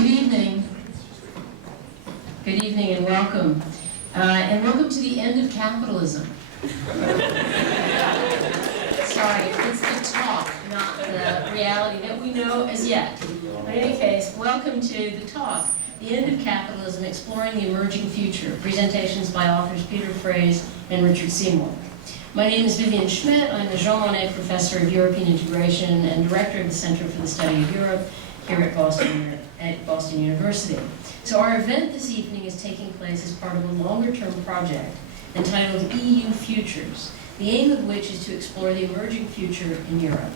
Good evening. Good evening and welcome. And welcome to the end of capitalism. Sorry, it's the talk, not the reality that we know as yet. But in any case, welcome to the talk, The End of Capitalism, Exploring the Emerging Future, presentations by authors Peter Frase and Richard Seymour. My name is Vivian Schmidt. I'm the Jean Monnet Professor of European Integration and Director of the Center for the Study of Europe here at Boston University. So our event this evening is taking place as part of a longer-term project entitled EU Futures, the aim of which is to explore the emerging future in Europe.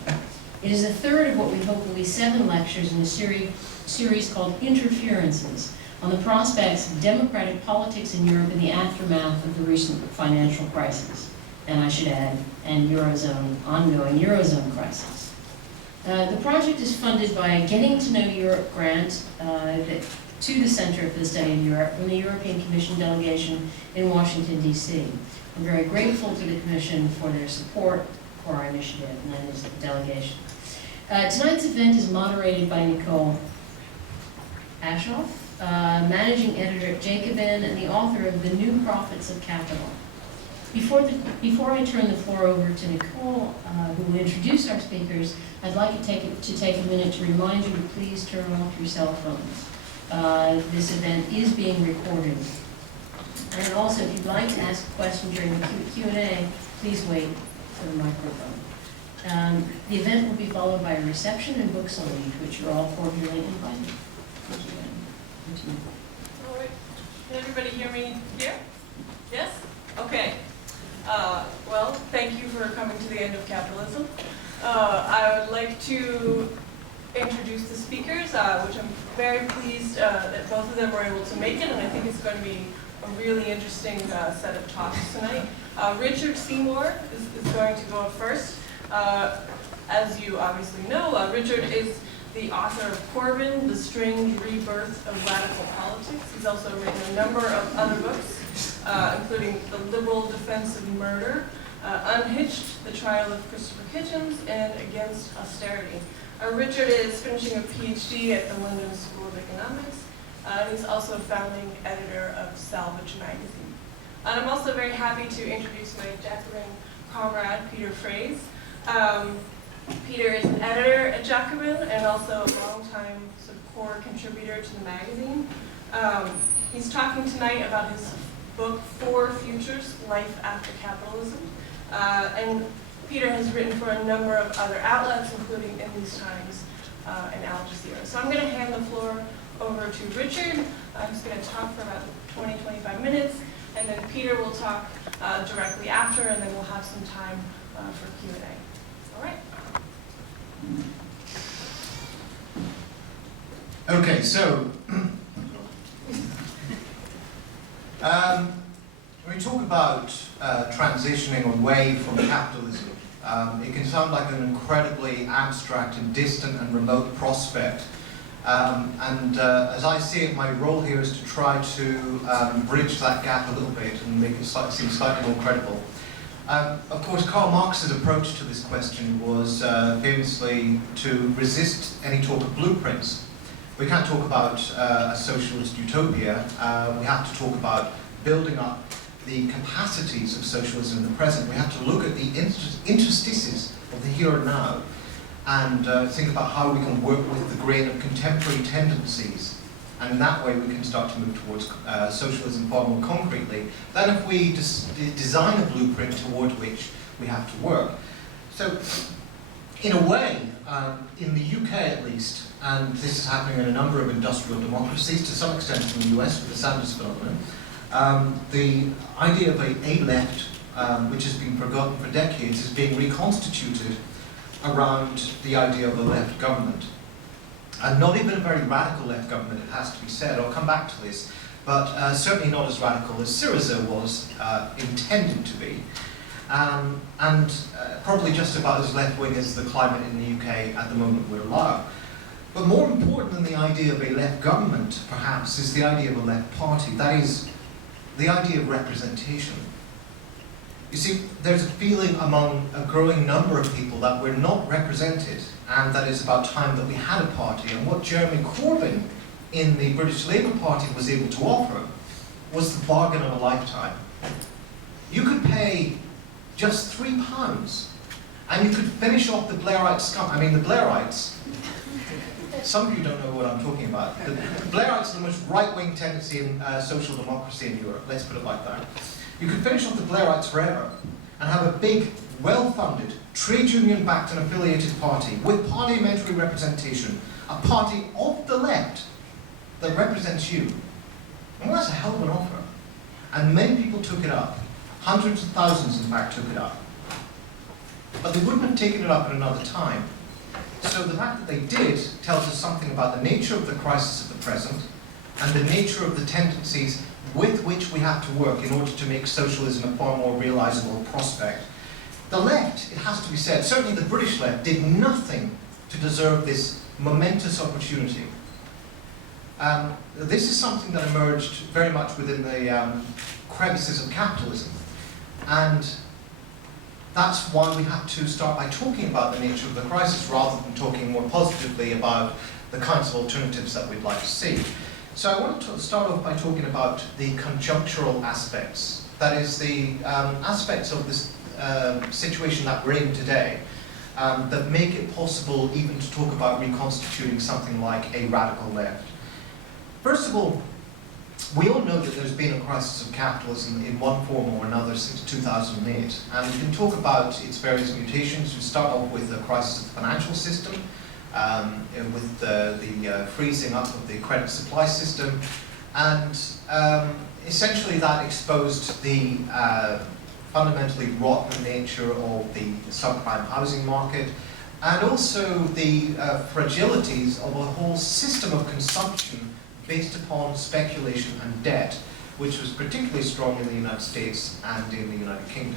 It is the third of what we hope will be 7 lectures in a series called Interferences on the prospects of democratic politics in Europe in the aftermath of the recent financial crisis. And I should add, and ongoing Eurozone crisis. The project is funded by a Getting to Know Europe grant to the Center for the Study of Europe from the European Commission delegation in Washington, D.C. I'm very grateful to the Commission for their support for our initiative, and that is the delegation. Tonight's event is moderated by Nicole Ashoff, managing editor at Jacobin and the author of The New Prophets of Capital. Before I turn the floor over to Nicole, who will introduce our speakers, I'd like to take a minute to remind you to please turn off your cell phones. This event is being recorded. And also, if you'd like to ask a question during the Q&A, please wait for the microphone. The event will be followed by a reception and book salute, which you're all cordially invited. Thank you. All right. Can everybody hear me here? Yes? Okay. Well, thank you for coming to the end of capitalism. I would like to introduce the speakers, which I'm very pleased that both of them were able to make it, and I think it's going to be a really interesting set of talks tonight. Richard Seymour is going to go up first. As you obviously know, Richard is the author of Corbyn, The Strange Rebirth of Radical Politics. He's also written a number of other books, including The Liberal Defense of Murder, Unhitched, The Trial of Christopher Hitchens, and Against Austerity. Richard is finishing a PhD at the London School of Economics. He's also founding editor of Salvage magazine. And I'm also very happy to introduce my Jacobin comrade, Peter Frase. Peter is an editor at Jacobin and also a longtime sort of core contributor to the magazine. He's talking tonight about his book, 4 Futures, Life After Capitalism. And Peter has written for a number of other outlets, including In These Times and Al Jazeera. So I'm going to hand the floor over to Richard. He's going to talk for about 20-25 minutes, and then Peter will talk directly after, and then we'll have some time for Q&A. All right? Okay, so when we talk about transitioning away from capitalism, it can sound like an incredibly abstract and distant and remote prospect. As I see it, my role here is to try to bridge that gap a little bit and make it seem slightly more credible. Of course, Karl Marx's approach to this question was famously to resist any talk of blueprints. We can't talk about a socialist utopia. We have to talk about building up the capacities of socialism in the present. We have to look at the interstices of the here and now and think about how we can work with the grain of contemporary tendencies. And in that way, we can start to move towards socialism far more concretely than if we design a blueprint toward which we have to work. So, in a way, in the UK at least, and this is happening in a number of industrial democracies, to some extent in the US with the Sanders phenomenon, the idea of a left, which has been forgotten for decades, is being reconstituted around the idea of a left government. And not even a very radical left government, it has to be said. I'll come back to this, but certainly not as radical as Syriza was intended to be, and probably just about as left-wing as the climate in the UK at the moment would allow. But more important than the idea of a left government, perhaps, is the idea of a left party. That is, the idea of representation. You see, there's a feeling among a growing number of people that we're not represented, and that it's about time that we had a party. And what Jeremy Corbyn in the British Labour Party was able to offer was the bargain of a lifetime. You could pay just £3 and you could finish off the Blairite scum. I mean, the Blairites, some of you don't know what I'm talking about. The Blairites are the most right-wing tendency in social democracy in Europe, let's put it like that. You could finish off the Blairites forever and have a big, well-funded, trade union-backed and affiliated party with parliamentary representation, a party of the left that represents you. And well, that's a hell of an offer. And many people took it up. Hundreds of thousands, in fact, took it up. But they wouldn't have taken it up at another time. So the fact that they did tells us something about the nature of the crisis of the present and the nature of the tendencies with which we have to work in order to make socialism a far more realizable prospect. The left, it has to be said, certainly the British left, did nothing to deserve this momentous opportunity. This is something that emerged very much within the crevices of capitalism. And that's why we have to start by talking about the nature of the crisis rather than talking more positively about the kinds of alternatives that we'd like to see. So I want to start off by talking about the conjunctural aspects. That is, the aspects of this situation that we're in today that make it possible even to talk about reconstituting something like a radical left. First of all, we all know that there's been a crisis of capitalism in one form or another since 2008, and we can talk about its various mutations. We start off with the crisis of the financial system, with the freezing up of the credit supply system, and essentially that exposed the fundamentally rotten nature of the subprime housing market, and also the fragilities of a whole system of consumption based upon speculation and debt, which was particularly strong in the United States and in the United Kingdom.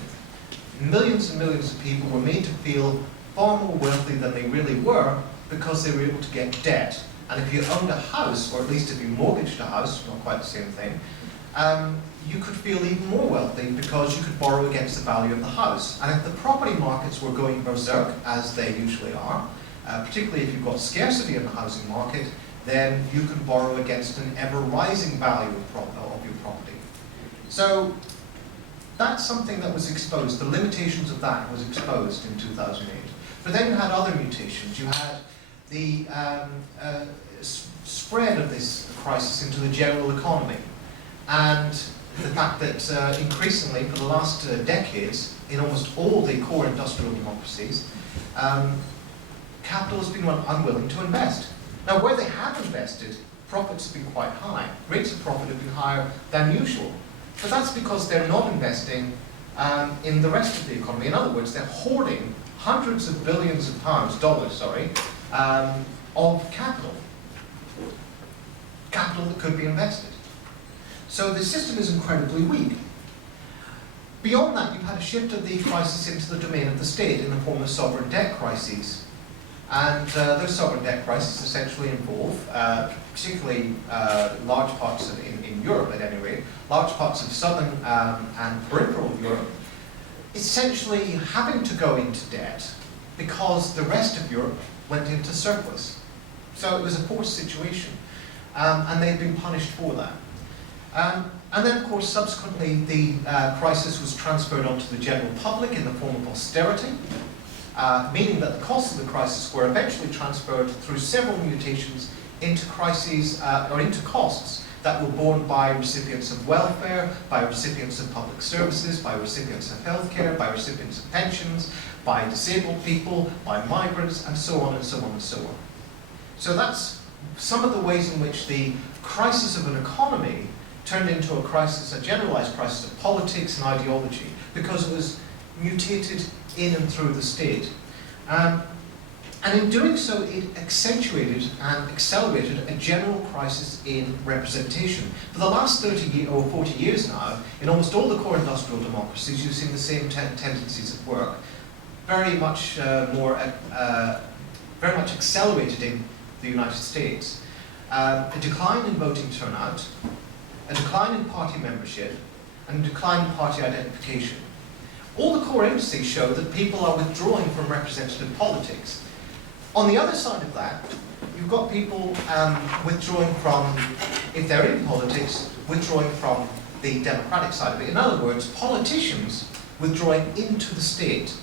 Millions and millions of people were made to feel far more wealthy than they really were because they were able to get debt. And if you owned a house, or at least if you mortgaged a house, not quite the same thing, you could feel even more wealthy because you could borrow against the value of the house. And if the property markets were going berserk, as they usually are, particularly if you've got scarcity in the housing market, then you can borrow against an ever-rising value of your property. So that's something that was exposed. The limitations of that was exposed in 2008. But then you had other mutations. You had the spread of this crisis into the general economy, and the fact that increasingly, for the last decades, in almost all the core industrial democracies, capital has been unwilling to invest. Now, where they have invested, profits have been quite high. Rates of profit have been higher than usual. But that's because they're not investing in the rest of the economy. In other words, they're hoarding hundreds of billions of dollars, of capital. Capital that could be invested. So the system is incredibly weak. Beyond that, you've had a shift of the crisis into the domain of the state in the form of sovereign debt crises. And those sovereign debt crises essentially involve, particularly large parts of, in Europe at any rate, large parts of southern and peripheral Europe, essentially having to go into debt because the rest of Europe went into surplus. So it was a forced situation, and they've been punished for that. And then, of course, subsequently, the crisis was transferred onto the general public in the form of austerity, meaning that the costs of the crisis were eventually transferred through several mutations into crises, or into costs that were borne by recipients of welfare, by recipients of public services, by recipients of healthcare, by recipients of pensions, by disabled people, by migrants, and so on and so on and so on. So that's some of the ways in which the crisis of an economy turned into a crisis, a generalized crisis of politics and ideology, because it was mutated in and through the state. And in doing so, it accentuated and accelerated a general crisis in representation. For the last 30 or 40 years now, in almost all the core industrial democracies, you've seen the same tendencies at work. Very much accelerated in the United States. A decline in voting turnout, a decline in party membership, and a decline in party identification. All the core indices show that people are withdrawing from representative politics. On the other side of that, you've got people withdrawing from, if they're in politics, withdrawing from the democratic side of it. In other words, politicians withdrawing into the state.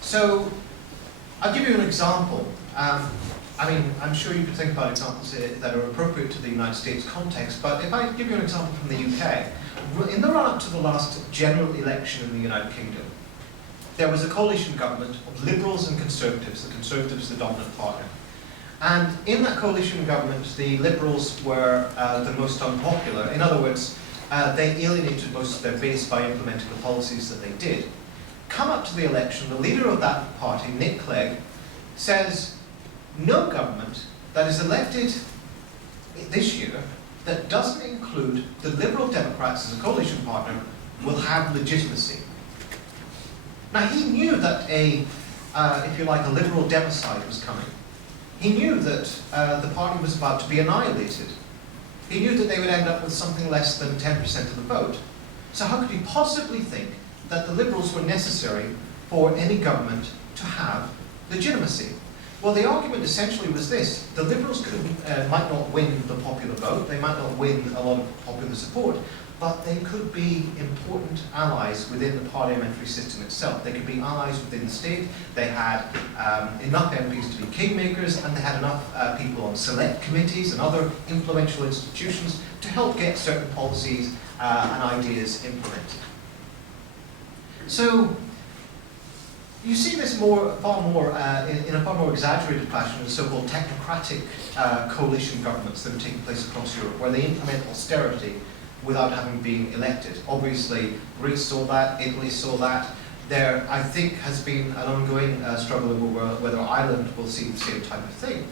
So, I'll give you an example. I mean, I'm sure you can think about examples that are appropriate to the United States context, but if I give you an example from the UK, in the run-up to the last general election in the United Kingdom, there was a coalition government of Liberals and Conservatives, the Conservatives the dominant partner. And in that coalition government, the Liberals were the most unpopular. In other words, they alienated most of their base by implementing the policies that they did. Come up to the election, the leader of that party, Nick Clegg, says, no government that is elected this year that doesn't include the Liberal Democrats as a coalition partner will have legitimacy. Now he knew that if you like, a Liberal democide was coming. He knew that the party was about to be annihilated. He knew that they would end up with something less than 10% of the vote. So how could he possibly think that the Liberals were necessary for any government to have legitimacy? Well, the argument essentially was this. The Liberals might not win the popular vote, they might not win a lot of popular support, but they could be important allies within the parliamentary system itself. They could be allies within the state. They had enough MPs to be kingmakers, and they had enough people on select committees and other influential institutions to help get certain policies and ideas implemented. So, you see this in a far more exaggerated fashion in the so-called technocratic coalition governments that are taking place across Europe, where they implement austerity without having been elected. Obviously, Greece saw that, Italy saw that. There, I think, has been an ongoing struggle over whether Ireland will see the same type of thing.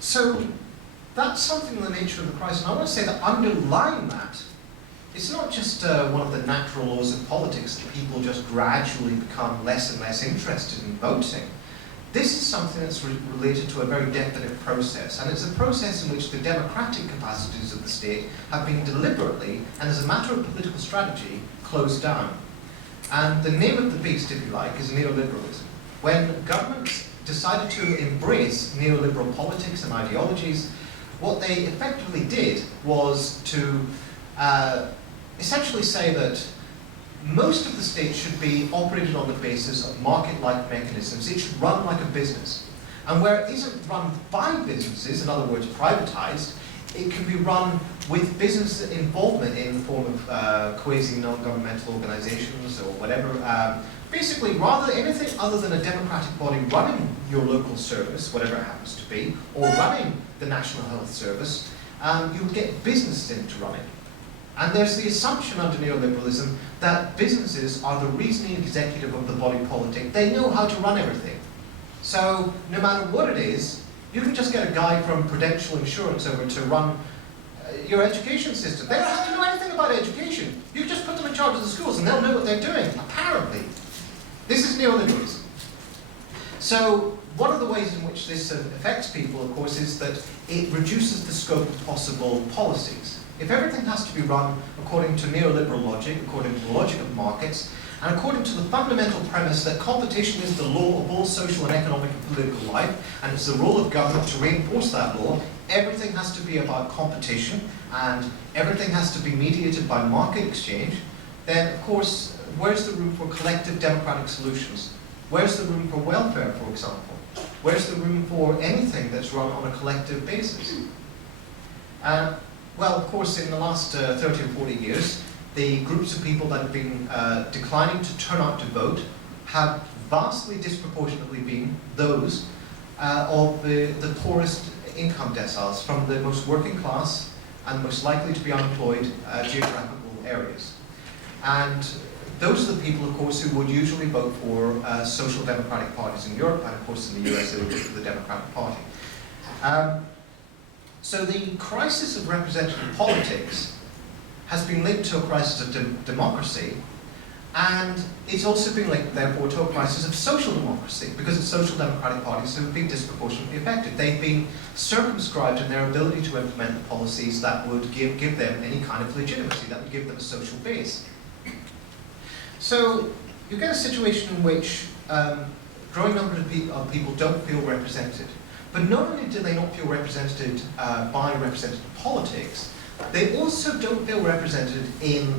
So, that's something in the nature of the crisis. And I want to say that underlying that, it's not just one of the natural laws of politics that people just gradually become less and less interested in voting. This is something that's related to a very definite process, and it's a process in which the democratic capacities of the state have been deliberately, and as a matter of political strategy, closed down. And the name of the beast, if you like, is neoliberalism. When governments decided to embrace neoliberal politics and ideologies, what they effectively did was to essentially say that most of the state should be operated on the basis of market-like mechanisms. It should run like a business. And where it isn't run by businesses, in other words, privatized, it can be run with business involvement in the form of quasi-non-governmental organizations or whatever. Basically, rather anything other than a democratic body running your local service, whatever it happens to be, or running the National Health Service, you would get businesses in to run it. And there's the assumption under neoliberalism that businesses are the reasoning executive of the body politic. They know how to run everything. So no matter what it is, you can just get a guy from Prudential Insurance over to run your education system. They don't have to know anything about education. You just put them in charge of the schools and they'll know what they're doing, apparently. This is neoliberalism. So one of the ways in which this affects people, of course, is that it reduces the scope of possible policies. If everything has to be run according to neoliberal logic, according to the logic of markets, and according to the fundamental premise that competition is the law of all social and economic and political life, and it's the role of government to reinforce that law, everything has to be about competition, and everything has to be mediated by market exchange, then, of course, where's the room for collective democratic solutions? Where's the room for welfare, for example? Where's the room for anything that's run on a collective basis? Well, of course, in the last 30 or 40 years, the groups of people that have been declining to turn out to vote have vastly disproportionately been those of the poorest income deciles, from the most working class and most likely to be unemployed geographical areas. And those are the people, of course, who would usually vote for social democratic parties in Europe, and of course in the US they would vote for the Democratic Party. So the crisis of representative politics has been linked to a crisis of democracy, and it's also been linked, therefore, to a crisis of social democracy, because the social democratic parties have been disproportionately affected. They've been circumscribed in their ability to implement the policies that would give them any kind of legitimacy, that would give them a social base. So you get a situation in which growing number of people don't feel represented. But not only do they not feel represented by representative politics, they also don't feel represented in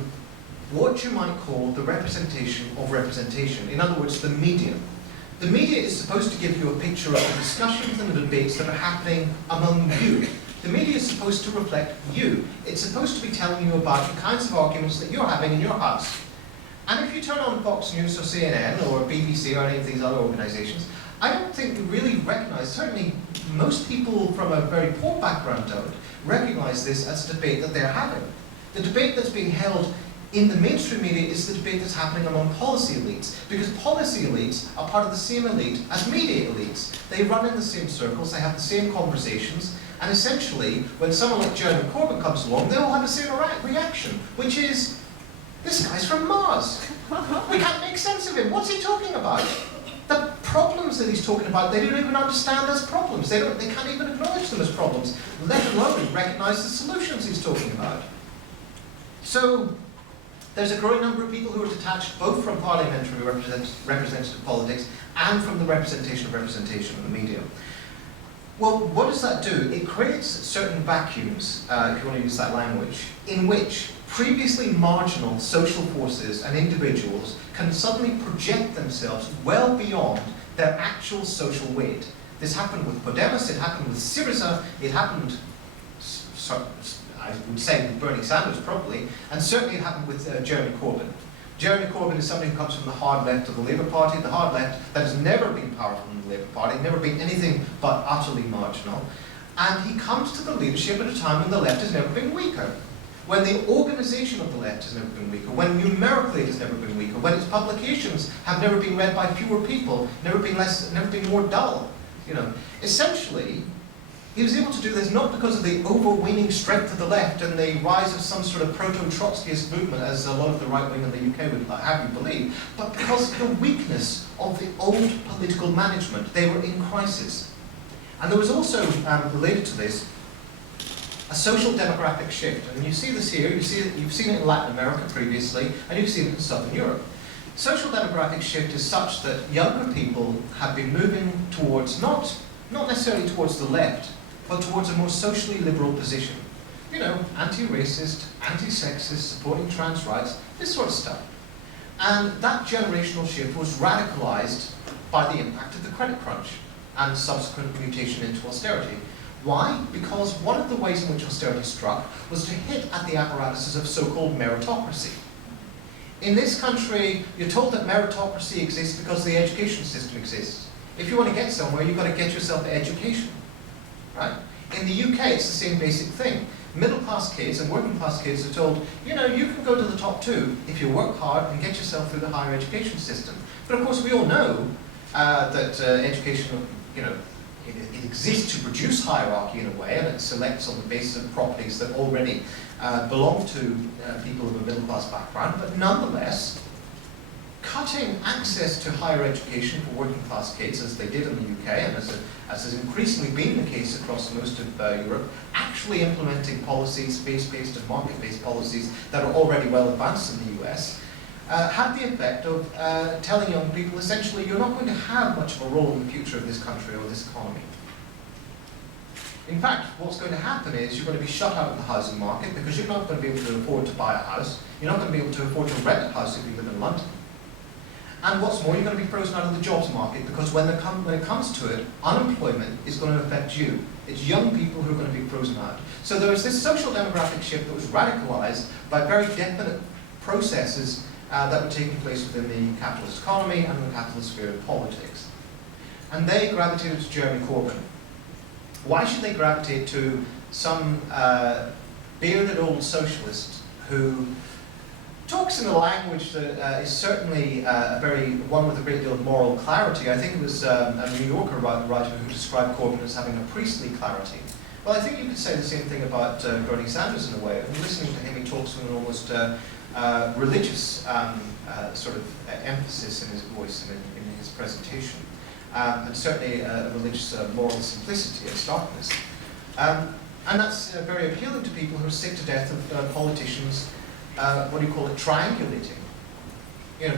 what you might call the representation of representation. In other words, the media. The media is supposed to give you a picture of the discussions and the debates that are happening among you. The media is supposed to reflect you. It's supposed to be telling you about the kinds of arguments that you're having in your house. And if you turn on Fox News or CNN or BBC or any of these other organizations, I don't think we really recognize, certainly most people from a very poor background don't, recognize this as a debate that they're having. The debate that's being held in the mainstream media is the debate that's happening among policy elites, because policy elites are part of the same elite as media elites. They run in the same circles, they have the same conversations, and essentially, when someone like Jeremy Corbyn comes along, they all have the same reaction, which is, this guy's from Mars. We can't make sense of him. What's he talking about? The problems that he's talking about, they don't even understand as problems. They can't even acknowledge them as problems, let alone recognize the solutions he's talking about. So, there's a growing number of people who are detached both from parliamentary representative politics and from the representation of representation in the media. Well, what does that do? It creates certain vacuums, if you want to use that language, in which previously marginal social forces and individuals can suddenly project themselves well beyond their actual social weight. This happened with Podemos, it happened with Syriza, it happened, I would say, with Bernie Sanders probably, and certainly it happened with Jeremy Corbyn. Jeremy Corbyn is somebody who comes from the hard left of the Labour Party, the hard left that has never been powerful in the Labour Party, never been anything but utterly marginal, and he comes to the leadership at a time when the left has never been weaker, when the organisation of the left has never been weaker, when numerically it has never been weaker, when its publications have never been read by fewer people, never been more dull. You know, essentially, he was able to do this not because of the overweening strength of the left and the rise of some sort of proto-Trotskyist movement, as a lot of the right wing in the UK would have you believe, but because of the weakness of the old political management. They were in crisis. And there was also, related to this, a social demographic shift. And you see this here, you've seen it in Latin America previously, and you've seen it in Southern Europe. Social demographic shift is such that younger people have been moving towards, not necessarily towards the left, but towards a more socially liberal position. You know, anti-racist, anti-sexist, supporting trans rights, this sort of stuff. And that generational shift was radicalized by the impact of the credit crunch and subsequent mutation into austerity. Why? Because one of the ways in which austerity struck was to hit at the apparatuses of so-called meritocracy. In this country, you're told that meritocracy exists because the education system exists. If you want to get somewhere, you've got to get yourself education. Right? In the UK, it's the same basic thing. Middle-class kids and working-class kids are told, you know, you can go to the top two if you work hard and get yourself through the higher education system. But of course, we all know that education, you know, it exists to produce hierarchy in a way, and it selects on the basis of properties that already belong to people of a middle-class background. But nonetheless, cutting access to higher education for working-class kids, as they did in the UK, and as has increasingly been the case across most of Europe, actually implementing policies, space-based and market-based policies that are already well advanced in the US, had the effect of telling young people, essentially, you're not going to have much of a role in the future of this country or this economy. In fact, what's going to happen is you're going to be shut out of the housing market because you're not going to be able to afford to buy a house, you're not going to be able to afford to rent a house if you live in London. And what's more, you're going to be frozen out of the jobs market because when it comes to it, unemployment is going to affect you. It's young people who are going to be frozen out. So there was this social demographic shift that was radicalized by very definite processes that were taking place within the capitalist economy and the capitalist sphere of politics. And they gravitated to Jeremy Corbyn. Why should they gravitate to some bearded old socialist who talks in a language that is certainly one with a great deal of moral clarity? I think it was a New Yorker writer who described Corbyn as having a priestly clarity. Well, I think you could say the same thing about Bernie Sanders in a way. And listening to him, he talks with an almost religious sort of emphasis in his voice and in his presentation. And certainly a religious moral simplicity and starkness. And that's very appealing to people who are sick to death of politicians, what do you call it, triangulating.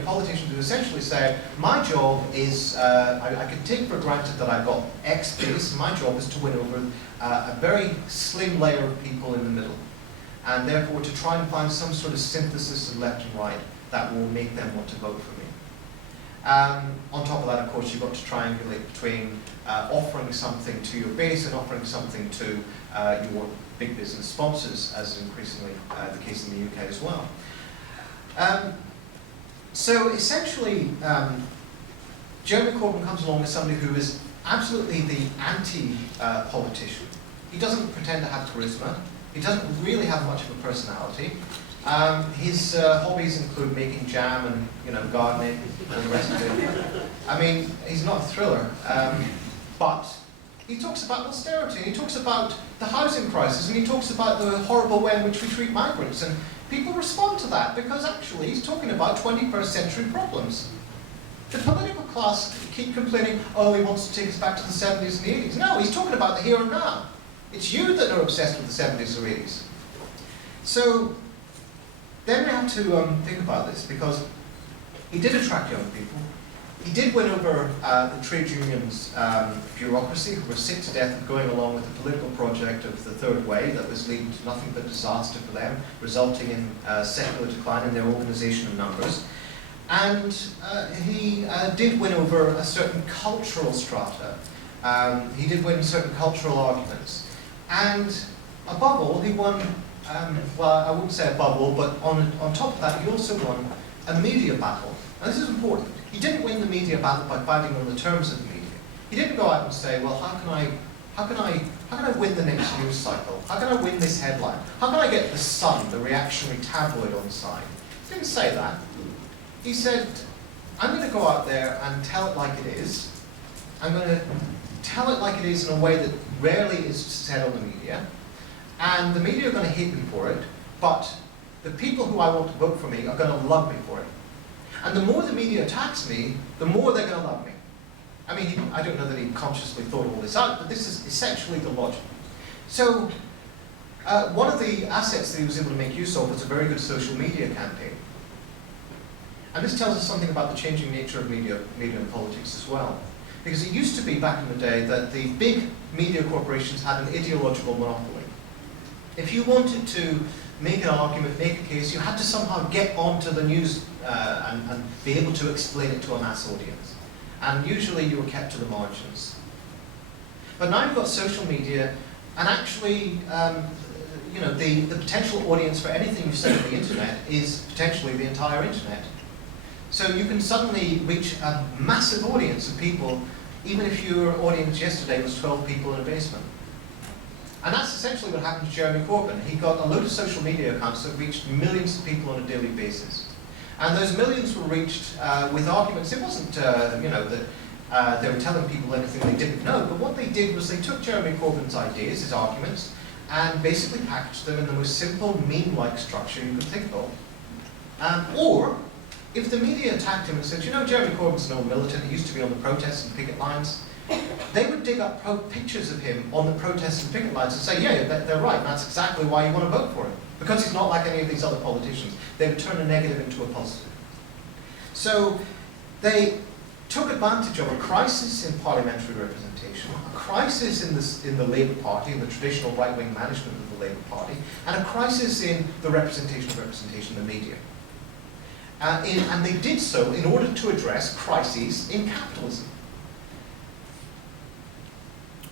Politicians who essentially say, my job is, I can take for granted that I've got X base, and my job is to win over a very slim layer of people in the middle, and therefore to try and find some sort of synthesis of left and right that will make them want to vote for me. On top of that, of course, you've got to triangulate between offering something to your base and offering something to your big business sponsors, as is increasingly the case in the UK as well. So essentially, Jeremy Corbyn comes along as somebody who is absolutely the anti-politician. He doesn't pretend to have charisma. He doesn't really have much of a personality. His hobbies include making jam and gardening and the rest of it. I mean, he's not a thriller, but he talks about austerity, and he talks about the housing crisis, and he talks about the horrible way in which we treat migrants, and people respond to that because actually he's talking about 21st century problems. The political class keep complaining, oh, he wants to take us back to the 70s and the 80s. No, he's talking about the here and now. It's you that are obsessed with the 70s or 80s. So then we have to think about this, because he did attract young people. He did win over the trade unions' bureaucracy, who were sick to death of going along with the political project of the Third Way that was leading to nothing but disaster for them, resulting in secular decline in their organisation and numbers. And he did win over a certain cultural strata. He did win certain cultural arguments. And above all, he won, well, I wouldn't say above all, but on top of that, he also won a media battle. Now this is important. He didn't win the media battle by fighting on the terms of the media. He didn't go out and say, well, how can I win the next news cycle? How can I win this headline? How can I get the Sun, the reactionary tabloid, on the side? He didn't say that. He said, I'm going to go out there and tell it like it is. I'm going to tell it like it is in a way that rarely is said on the media. And the media are going to hate me for it, but the people who I want to vote for me are going to love me for it. And the more the media attacks me, the more they're going to love me. I mean, I don't know that he consciously thought all this out, but this is essentially the logic. So, one of the assets that he was able to make use of was a very good social media campaign. And this tells us something about the changing nature of media and politics as well. Because it used to be, back in the day, that the big media corporations had an ideological monopoly. If you wanted to make an argument, make a case, you had to somehow get onto the news and be able to explain it to a mass audience. And usually you were kept to the margins. But now you've got social media, and actually, the potential audience for anything you say on the internet is potentially the entire internet. So you can suddenly reach a massive audience of people, even if your audience yesterday was 12 people in a basement. And that's essentially what happened to Jeremy Corbyn. He got a load of social media accounts that reached millions of people on a daily basis. And those millions were reached with arguments. It wasn't, that they were telling people everything they didn't know, but what they did was they took Jeremy Corbyn's ideas, his arguments, and basically packaged them in the most simple, meme-like structure you could think of. Or, if the media attacked him and said, Jeremy Corbyn's an old militant, he used to be on the protests and picket lines, they would dig up pictures of him on the protests and picket lines and say, yeah, they're right, that's exactly why you want to vote for him. Because he's not like any of these other politicians. They would turn a negative into a positive. So they took advantage of a crisis in parliamentary representation, a crisis in the Labour Party, in the traditional right-wing management of the Labour Party, and a crisis in the representation in the media. And they did so in order to address crises in capitalism.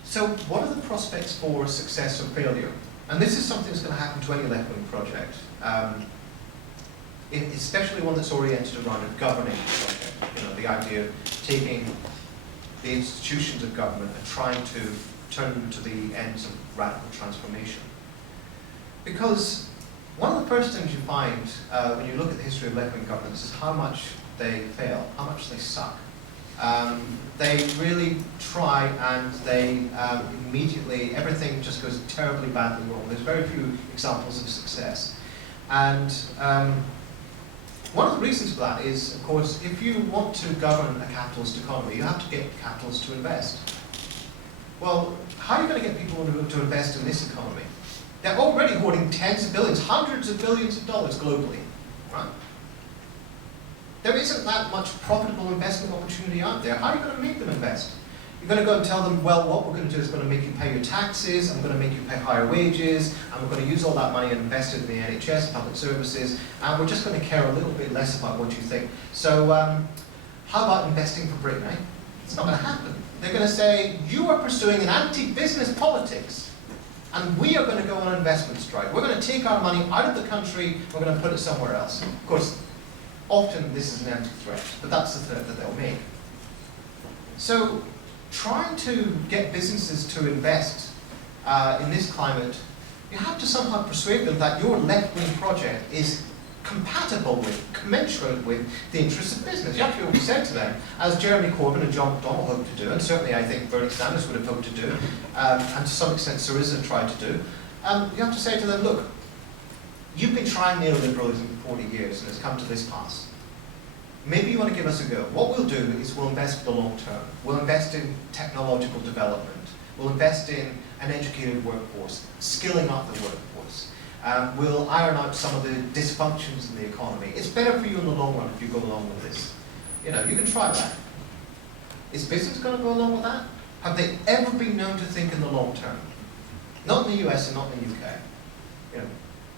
So what are the prospects for success or failure? And this is something that's going to happen to any left-wing project, especially one that's oriented around a governing project. The idea of taking the institutions of government and trying to turn them to the ends of radical transformation. Because one of the first things you find when you look at the history of left-wing governments is how much they fail, how much they suck. They really try, and they immediately, everything just goes terribly badly wrong. There's very few examples of success. And one of the reasons for that is, of course, if you want to govern a capitalist economy, you have to get capitalists to invest. Well, how are you going to get people to invest in this economy? They're already hoarding tens of billions, hundreds of billions of dollars globally, right? there isn't that much profitable investment opportunity out there. How are you going to make them invest? You're going to go and tell them, well, what we're going to do is going to make you pay your taxes, I'm going to make you pay higher wages, and we're going to use all that money and invest it in the NHS, public services, and we're just going to care a little bit less about what you think. So how about investing for Britain, eh? It's not going to happen. They're going to say, you are pursuing an anti-business politics, and we are going to go on an investment strike. We're going to take our money out of the country, we're going to put it somewhere else. Of course, often this is an empty threat, but that's the threat that they'll make. So, trying to get businesses to invest in this climate, you have to somehow persuade them that your left-wing project is compatible with, commensurate with the interests of business. You have to be able to say to them, as Jeremy Corbyn and John McDonnell hope to do, and certainly I think Bernie Sanders would have hoped to do, and to some extent Syriza tried to do, you have to say to them, look, you've been trying neoliberalism for 40 years and it's come to this pass. Maybe you want to give us a go. What we'll do is we'll invest for the long term. We'll invest in technological development. We'll invest in an educated workforce, skilling up the workforce. We'll iron out some of the dysfunctions in the economy. It's better for you in the long run if you go along with this. You know, you can try that. Is business going to go along with that? Have they ever been known to think in the long term? Not in the US and not in the UK. You know.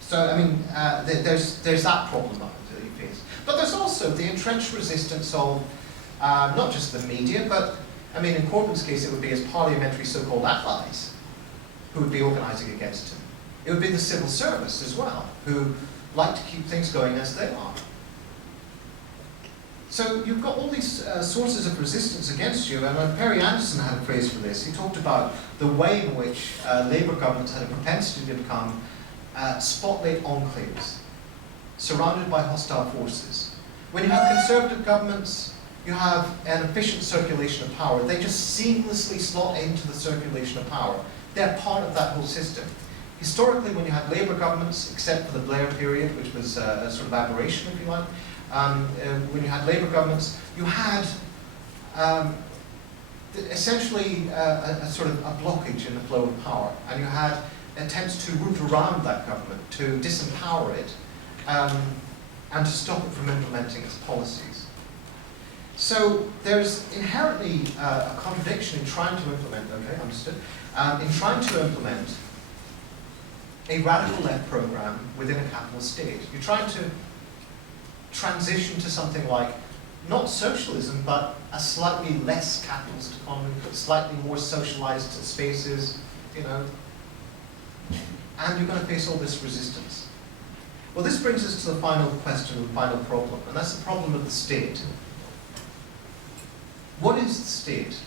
So, I mean, there's that problem that you face. But there's also the entrenched resistance of not just the media, but, I mean, in Corbyn's case, it would be his parliamentary so-called allies who would be organising against him. It would be the civil service as well, who like to keep things going as they are. So you've got all these sources of resistance against you, and Perry Anderson had a phrase for this. He talked about the way in which Labour governments had a propensity to become spotlight enclaves, surrounded by hostile forces. When you have conservative governments, you have an efficient circulation of power. They just seamlessly slot into the circulation of power. They're part of that whole system. Historically, when you had Labour governments, except for the Blair period, which was a sort of aberration, if you like, when you had Labour governments, you had essentially a sort of a blockage in the flow of power, and you had attempts to root around that government, to disempower it, and to stop it from implementing its policies. So there's inherently a contradiction in trying to implement, okay, understood, in trying to implement a radical left program within a capitalist state. You're trying to transition to something like, not socialism, but a slightly less capitalist economy, slightly more socialized spaces, you know, and you're going to face all this resistance. Well, this brings us to the final question, the final problem, and that's the problem of the state. What is the state?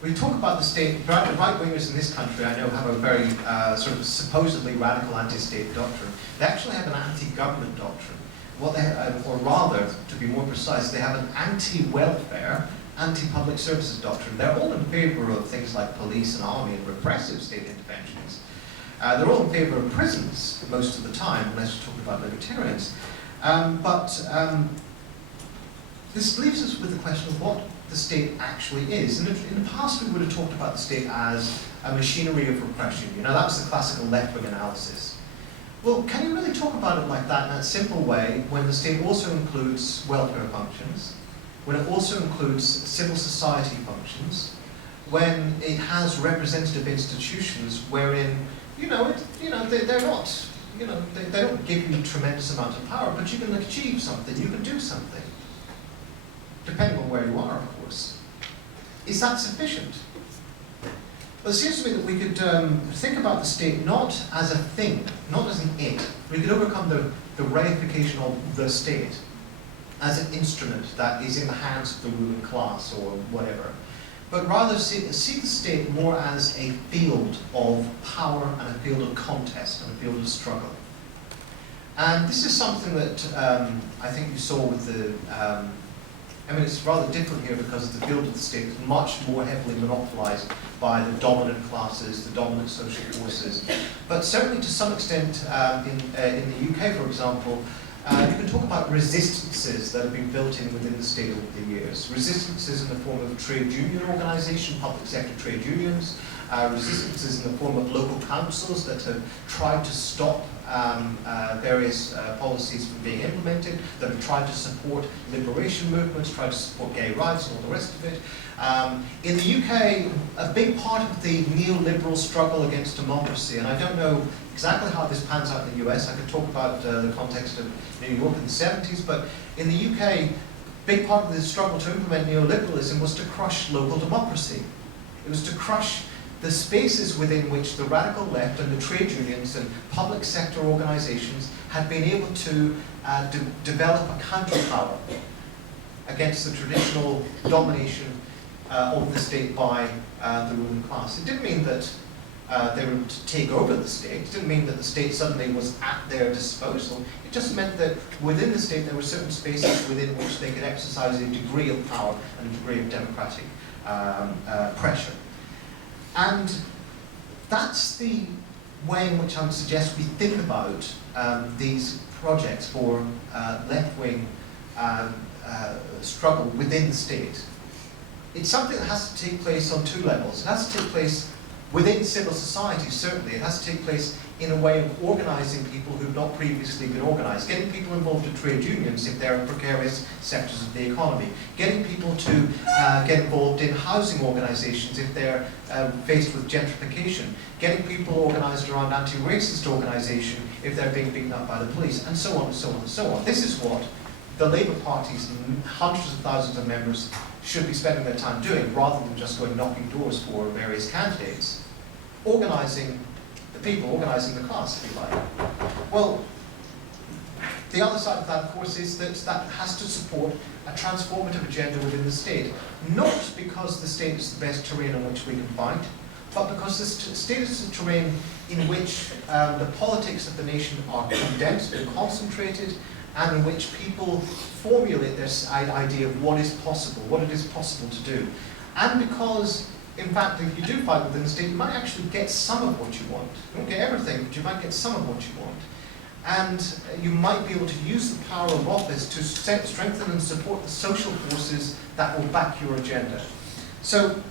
We talk about the state, right-wingers in this country, I know, have a very sort of supposedly radical anti-state doctrine. They actually have an anti-government doctrine. What they have, or rather, to be more precise, they have an anti-welfare, anti-public services doctrine. They're all in favour of things like police and army and repressive state interventions. They're all in favour of prisons most of the time, unless you're talking about libertarians. This leaves us with the question of what the state actually is. And in the past, we would have talked about the state as a machinery of repression. You know, that was the classical left-wing analysis. Well, can you really talk about it like that in that simple way when the state also includes welfare functions, when it also includes civil society functions, when it has representative institutions wherein, they're not, they don't give you a tremendous amount of power, but you can achieve something, you can do something, depending on where you are, of course. Is that sufficient? Well, it seems to me that we could think about the state not as a thing, not as an it. We could overcome the reification of the state as an instrument that is in the hands of the ruling class or whatever, but rather see the state more as a field of power and a field of contest and a field of struggle. And this is something that I think you saw with the it's rather different here because the field of the state is much more heavily monopolized by the dominant classes, the dominant social forces. But certainly to some extent in the UK, for example, you can talk about resistances that have been built in within the state over the years. Resistances in the form of trade union organisation, public sector trade unions, resistances in the form of local councils that have tried to stop various policies from being implemented, that have tried to support liberation movements, tried to support gay rights and all the rest of it. In the UK, a big part of the neoliberal struggle against democracy, and I don't know exactly how this pans out in the US, I could talk about the context of New York in the 70s, but in the UK, a big part of the struggle to implement neoliberalism was to crush local democracy. It was to crush the spaces within which the radical left and the trade unions and public sector organizations had been able to develop a counterpower against the traditional domination of the state by the ruling class. It didn't mean that they were to take over the state. It didn't mean that the state suddenly was at their disposal. It just meant that within the state there were certain spaces within which they could exercise a degree of power and a degree of democratic pressure. And that's the way in which I would suggest we think about these projects for left-wing struggle within the state. It's something that has to take place on two levels. It has to take place within civil society, certainly. It has to take place in a way of organizing people who've not previously been organized, getting people involved in trade unions if they're in precarious sectors of the economy, getting people to get involved in housing organizations if they're faced with gentrification, getting people organized around anti-racist organization if they're being beaten up by the police, and so on and so on and so on. This is what the Labour Party's hundreds of thousands of members should be spending their time doing, rather than just going knocking doors for various candidates. Organizing the people, organizing the class, if you like. Well, the other side of that, of course, is that that has to support a transformative agenda within the state, not because the state is the best terrain on which we can fight, but because the state is the terrain in which the politics of the nation are condensed and concentrated, and in which people formulate this idea of what is possible, what it is possible to do. And because, in fact, if you do fight within the state, you might actually get some of what you want. You won't get everything, but you might get some of what you want. And you might be able to use the power of office to strengthen and support the social forces that will back your agenda. So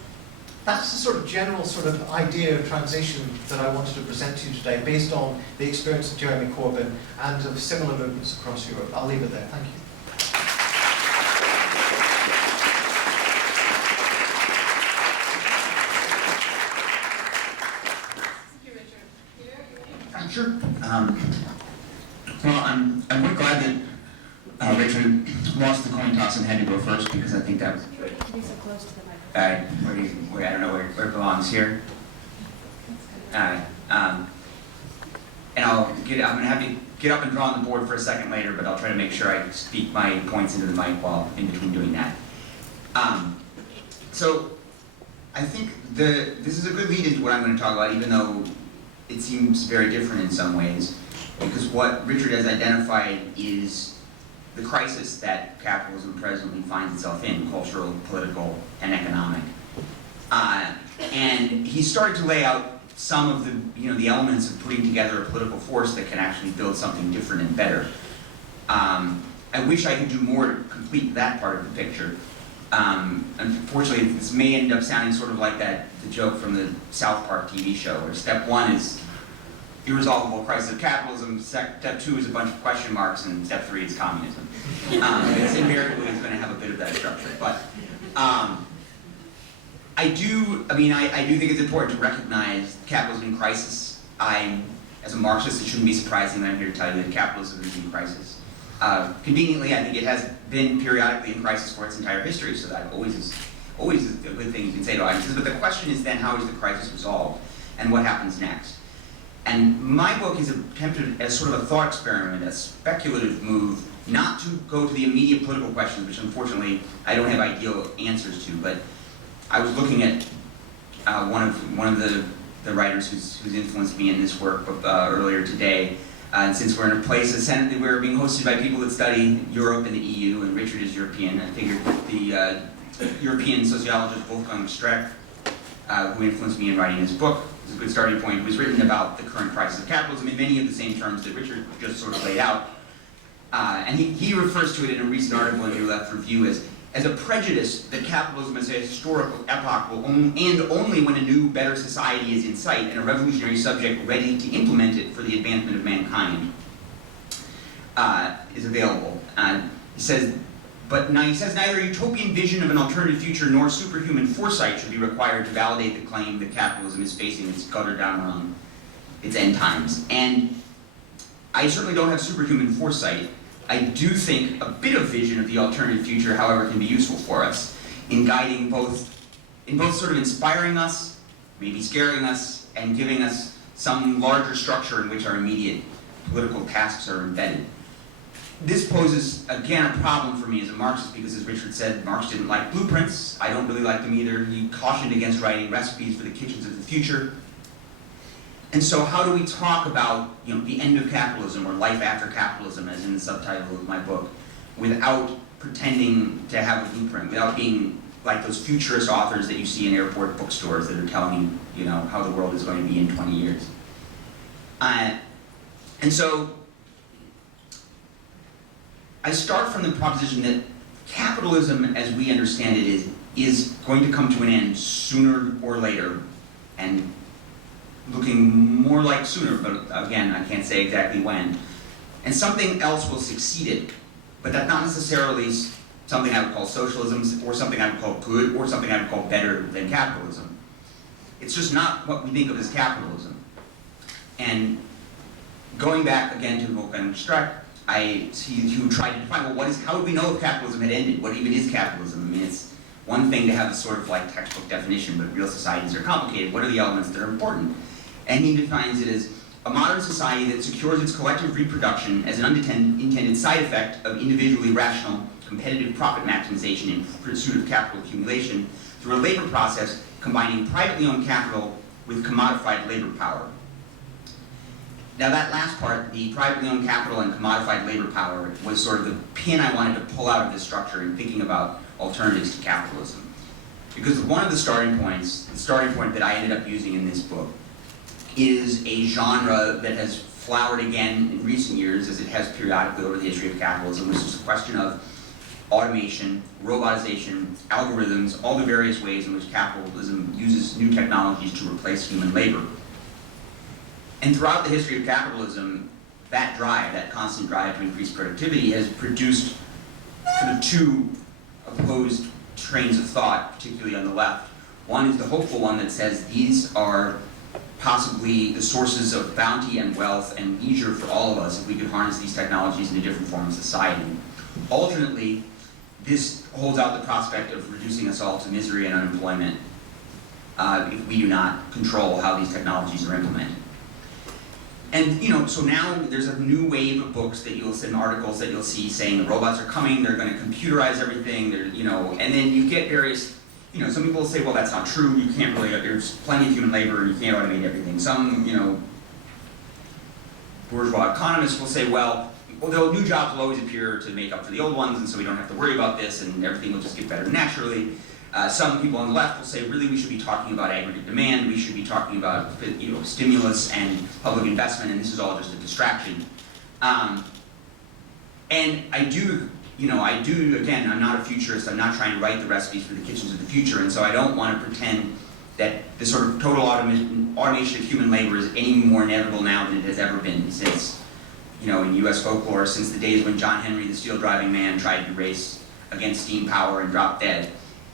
that's the sort of general sort of idea of transition that I wanted to present to you today, based on the experience of Jeremy Corbyn and of similar movements across Europe. I'll leave it there. Thank you. Sure. Well, I'm very glad that Richard lost the coin toss and had to go first, because I think that was where I don't know where it belongs here. And I'm gonna have you get up and draw on the board for a second later, but I'll try to make sure I speak my points into the mic while in between doing that. So I think this is a good lead into what I'm going to talk about, even though it seems very different in some ways, because what Richard has identified is the crisis that capitalism presently finds itself in, cultural, political, and economic. And he started to lay out some of the elements of putting together a political force that can actually build something different and better. I wish I could do more to complete that part of the picture. Unfortunately, this may end up sounding sort of like the joke from the South Park TV show, where step one is irresolvable crisis of capitalism, step two is a bunch of question marks, and step three is communism. It's invariably going to have a bit of that structure. But I do think it's important to recognize capitalism in crisis. As a Marxist, it shouldn't be surprising that I'm here to tell you that capitalism is in crisis. Conveniently, I think it has been periodically in crisis for its entire history, so that always is a good thing you can say to audiences. But the question is then, how is the crisis resolved, and what happens next? And my book is attempted as sort of a thought experiment, a speculative move, not to go to the immediate political questions, which unfortunately I don't have ideal answers to. But I was looking at one of the writers who's influenced me in this work earlier today. And since we're in a place, we're being hosted by people that study Europe and the EU, and Richard is European, I figured the European sociologist Wolfgang Streeck, who influenced me in writing this book, is a good starting point, who's written about the current crisis of capitalism in many of the same terms that Richard just sort of laid out. And he refers to it in a recent article in New Left Review as as a prejudice that capitalism as a historical epoch will end only when a new, better society is in sight and a revolutionary subject ready to implement it for the advancement of mankind is available. He says neither utopian vision of an alternative future nor superhuman foresight should be required to validate the claim that capitalism is facing its gutter down around its end times. And I certainly don't have superhuman foresight. I do think a bit of vision of the alternative future, however, can be useful for us in guiding both sort of inspiring us, maybe scaring us, and giving us some larger structure in which our immediate political tasks are embedded. This poses, again, a problem for me as a Marxist because, as Richard said, Marx didn't like blueprints. I don't really like them either. He cautioned against writing recipes for the kitchens of the future. And so how do we talk about, the end of capitalism or life after capitalism, as in the subtitle of my book, without pretending to have a blueprint, without being like those futurist authors that you see in airport bookstores that are telling you, how the world is going to be in 20 years. And so I start from the proposition that capitalism, as we understand it, is going to come to an end sooner or later, and looking more like sooner, but again, I can't say exactly when. And something else will succeed it, but that's not necessarily something I would call socialism, or something I would call good, or something I would call better than capitalism. It's just not what we think of as capitalism. And going back again to Volkan Struck, he tried to define, well, how do we know if capitalism had ended? What even is capitalism? I mean, it's one thing to have a sort of like textbook definition, but real societies are complicated. What are the elements that are important? And he defines it as a modern society that secures its collective reproduction as an unintended side effect of individually rational, competitive profit maximization in pursuit of capital accumulation through a labor process combining privately owned capital with commodified labor power. Now that last part, the privately owned capital and commodified labor power, was sort of the pin I wanted to pull out of this structure in thinking about alternatives to capitalism. Because one of the starting points, the starting point that I ended up using in this book, is a genre that has flowered again in recent years, as it has periodically over the history of capitalism, which is a question of automation, robotization, algorithms, all the various ways in which capitalism uses new technologies to replace human labor. And throughout the history of capitalism, that drive, that constant drive to increase productivity, has produced sort of two opposed trains of thought, particularly on the left. One is the hopeful one that says these are possibly the sources of bounty and wealth and leisure for all of us if we could harness these technologies in a different form of society. Alternately, this holds out the prospect of reducing us all to misery and unemployment if we do not control how these technologies are implemented. And so now there's a new wave of books that you'll see, articles that you'll see saying the robots are coming, they're going to computerize everything, and then you get various, some people will say, well, that's not true, you can't really, there's plenty of human labor, you can't automate everything. Some, bourgeois economists will say, well, new jobs will always appear to make up for the old ones, and so we don't have to worry about this, and everything will just get better naturally. Some people on the left will say, really, we should be talking about aggregate demand, we should be talking about stimulus and public investment, and this is all just a distraction. And I do, again, I'm not a futurist, I'm not trying to write the recipes for the kitchens of the future, and so I don't want to pretend that the sort of total automation of human labor is any more inevitable now than it has ever been since, in US folklore, since the days when John Henry, the steel-driving man, tried to race against steam power and dropped dead.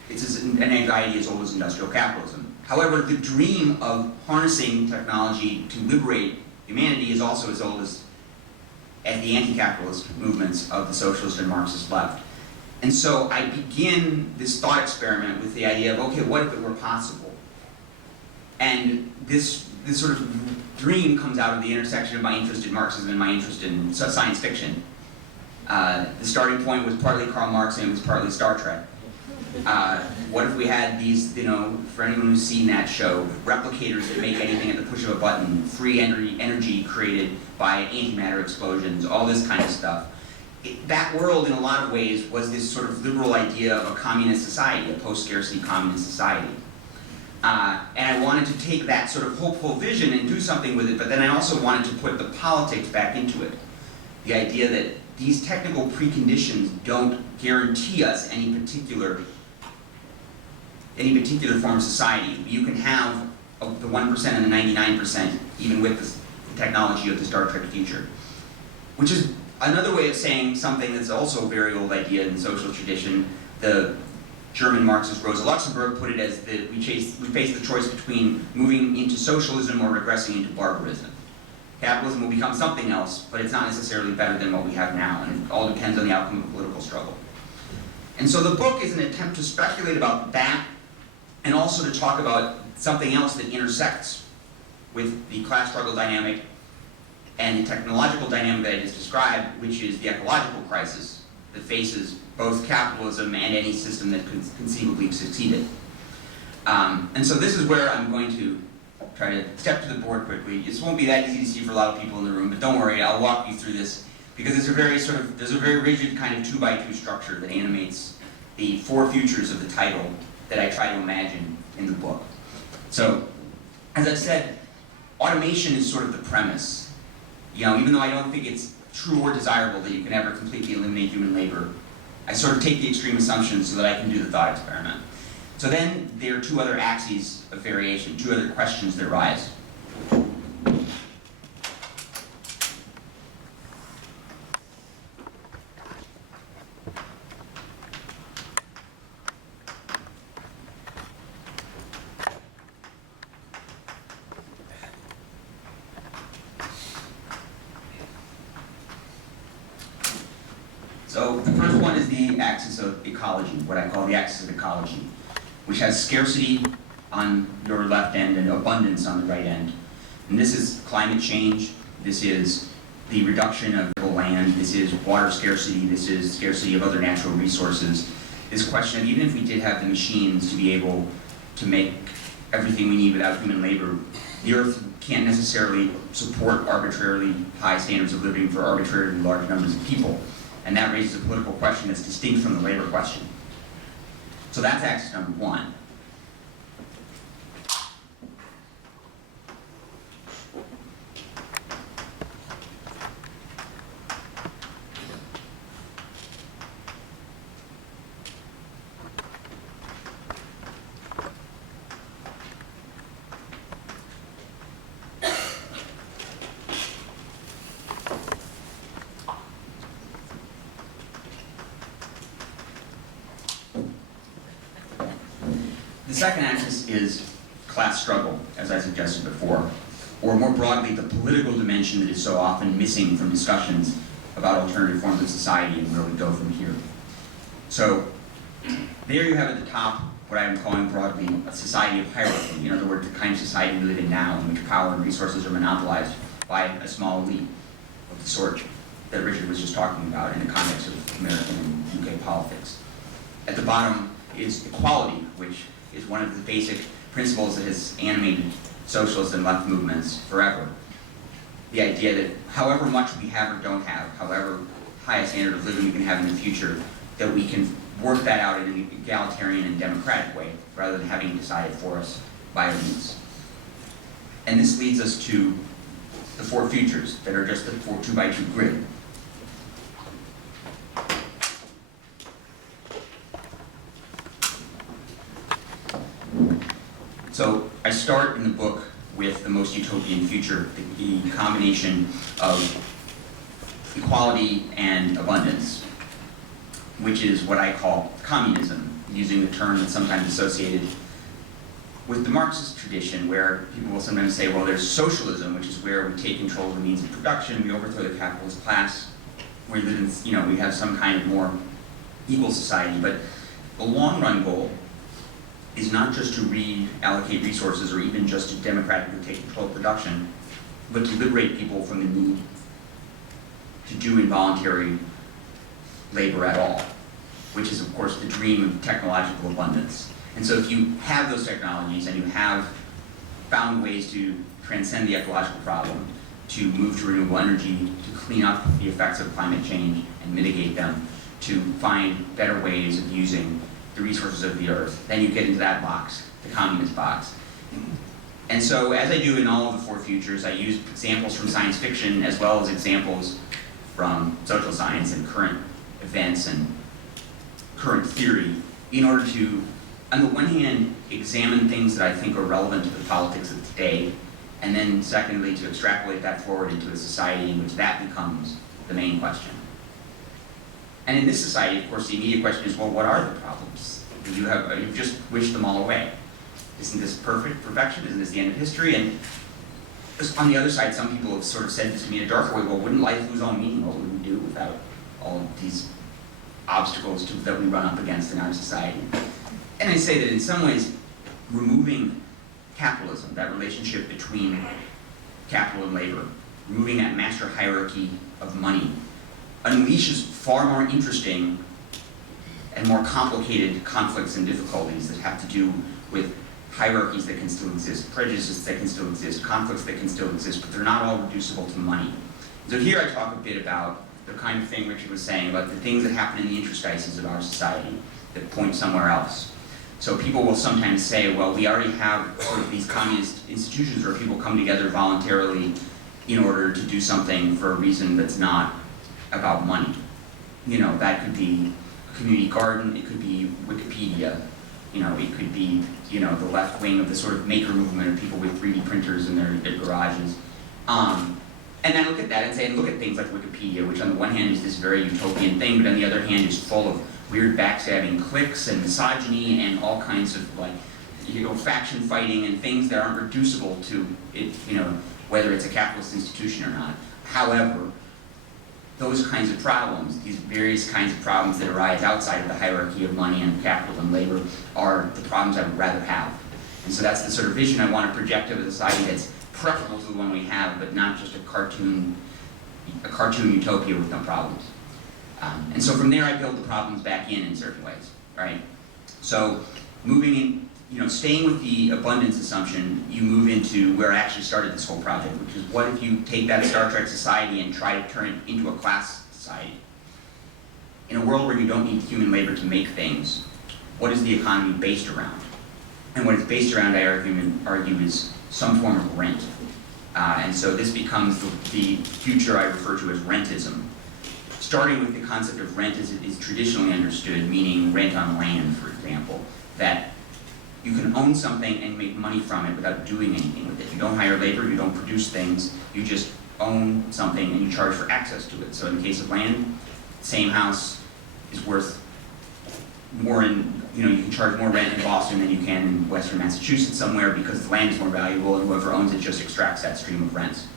It's an anxiety as old as industrial capitalism. However, the dream of harnessing technology to liberate humanity is also as old as the anti-capitalist movements of the socialist and Marxist left. And so I begin this thought experiment with the idea of, okay, what if it were possible? And this sort of dream comes out of the intersection of my interest in Marxism and my interest in science fiction. The starting point was partly Karl Marx and it was partly Star Trek. What if we had these, for anyone who's seen that show, replicators that make anything at the push of a button, free energy created by antimatter explosions, all this kind of stuff. That world, in a lot of ways, was this sort of liberal idea of a communist society, a post-scarcity communist society. And I wanted to take that sort of hopeful vision and do something with it, but then I also wanted to put the politics back into it. The idea that these technical preconditions don't guarantee us any particular form of society. You can have the 1% and the 99% even with the technology of the Star Trek future. Which is another way of saying something that's also a very old idea in the social tradition. The German Marxist Rosa Luxemburg put it as that we face the choice between moving into socialism or regressing into barbarism. Capitalism will become something else, but it's not necessarily better than what we have now, and it all depends on the outcome of the political struggle. And so the book is an attempt to speculate about that, and also to talk about something else that intersects with the class struggle dynamic and the technological dynamic that I just described, which is the ecological crisis that faces both capitalism and any system that could conceivably succeed it. And so this is where I'm going to try to step to the board quickly. This won't be that easy to see for a lot of people in the room, but don't worry, I'll walk you through this because it's a very there's a very rigid kind of 2x2 structure that animates the 4 futures of the title that I try to imagine in the book. So, as I've said, automation is sort of the premise. You know, even though I don't think it's true or desirable that you can ever completely eliminate human labor, I sort of take the extreme assumptions so that I can do the thought experiment. So then there are 2 other axes of variation, 2 other questions that rise. So the first one is the axis of ecology, what I call the axis of ecology, which has scarcity on your left end and abundance on the right end. And this is climate change, this is the reduction of land, this is water scarcity, this is scarcity of other natural resources. This question of even if we did have the machines to be able to make everything we need without human labor, the Earth can't necessarily support arbitrarily high standards of living for arbitrarily large numbers of people. And that raises a political question that's distinct from the labor question. So that's axis number 1. The second axis is class struggle, as I suggested before, or more broadly, the political dimension that is so often missing from discussions about alternative forms of society and where we go from here. So there you have at the top what I'm calling broadly a society of hierarchy. In other words, the kind of society we live in now in which power and resources are monopolized by a small elite of the sort that Richard was just talking about in the context of American and UK politics. At the bottom is equality, which is one of the basic principles that has animated socialist and left movements forever. The idea that however much we have or don't have, however high a standard of living we can have in the future, that we can work that out in an egalitarian and democratic way, rather than having it decided for us by elites. And this leads us to the 4 futures that are just the 2x2 grid. So I start in the book with the most utopian future, the combination of equality and abundance, which is what I call communism, using the term that's sometimes associated with the Marxist tradition, where people will sometimes say, well, there's socialism, which is where we take control of the means of production, we overthrow the capitalist class, we live in, we have some kind of more equal society. But the long run goal is not just to reallocate resources or even just to democratically take control of production, but to liberate people from the need to do involuntary labor at all, which is, of course, the dream of technological abundance. And so if you have those technologies and you have found ways to transcend the ecological problem, to move to renewable energy, to clean up the effects of climate change and mitigate them, to find better ways of using the resources of the earth, then you get into that box, the communist box. And so, as I do in all of the 4 futures, I use examples from science fiction as well as examples from social science and current events and current theory in order to, on the one hand, examine things that I think are relevant to the politics of today, and then secondly, to extrapolate that forward into a society in which that becomes the main question. And in this society, of course, the immediate question is, well, what are the problems? You've just wished them all away. Isn't this perfection? Isn't this the end of history? And on the other side, some people have sort of said this to me in a darker way, well, wouldn't life lose all meaning? What would we do without all of these obstacles that we run up against in our society? And I say that in some ways, removing capitalism, that relationship between capital and labor, removing that master hierarchy of money, unleashes far more interesting and more complicated conflicts and difficulties that have to do with hierarchies that can still exist, prejudices that can still exist, conflicts that can still exist, but they're not all reducible to money. So here I talk a bit about the kind of thing Richard was saying, about the things that happen in the interstices of our society that point somewhere else. So people will sometimes say, well, we already have sort of these communist institutions where people come together voluntarily in order to do something for a reason that's not about money. You know, that could be a community garden, it could be Wikipedia, you know, it could be, you know, the left wing of the sort of maker movement of people with 3D printers in their garages. And I look at that and say, look at things like Wikipedia, which on the one hand is this very utopian thing, but on the other hand is full of weird backstabbing cliques and misogyny and all kinds of, like, you know, faction fighting and things that aren't reducible to it, you know, whether it's a capitalist institution or not. However, those kinds of problems, these various kinds of problems that arise outside of the hierarchy of money and capital and labor, are the problems I would rather have. And so that's the sort of vision I want to project of a society that's preferable to the one we have, but not just a cartoon utopia with no problems. And so from there I build the problems back in certain ways, right? So moving in, you know, staying with the abundance assumption, you move into where I actually started this whole project, which is what if you take that Star Trek society and try to turn it into a class society? In a world where you don't need human labor to make things, what is the economy based around? And what it's based around, I argue, is some form of rent. And so this becomes the future I refer to as rentism. Starting with the concept of rent as it is traditionally understood, meaning rent on land, for example, that you can own something and make money from it without doing anything with it. You don't hire labor, you don't produce things, you just own something and you charge for access to it. So in the case of land, same house is worth more in, you know, you can charge more rent in Boston than you can in Western Massachusetts somewhere because the land is more valuable and whoever owns it just extracts that stream of rents.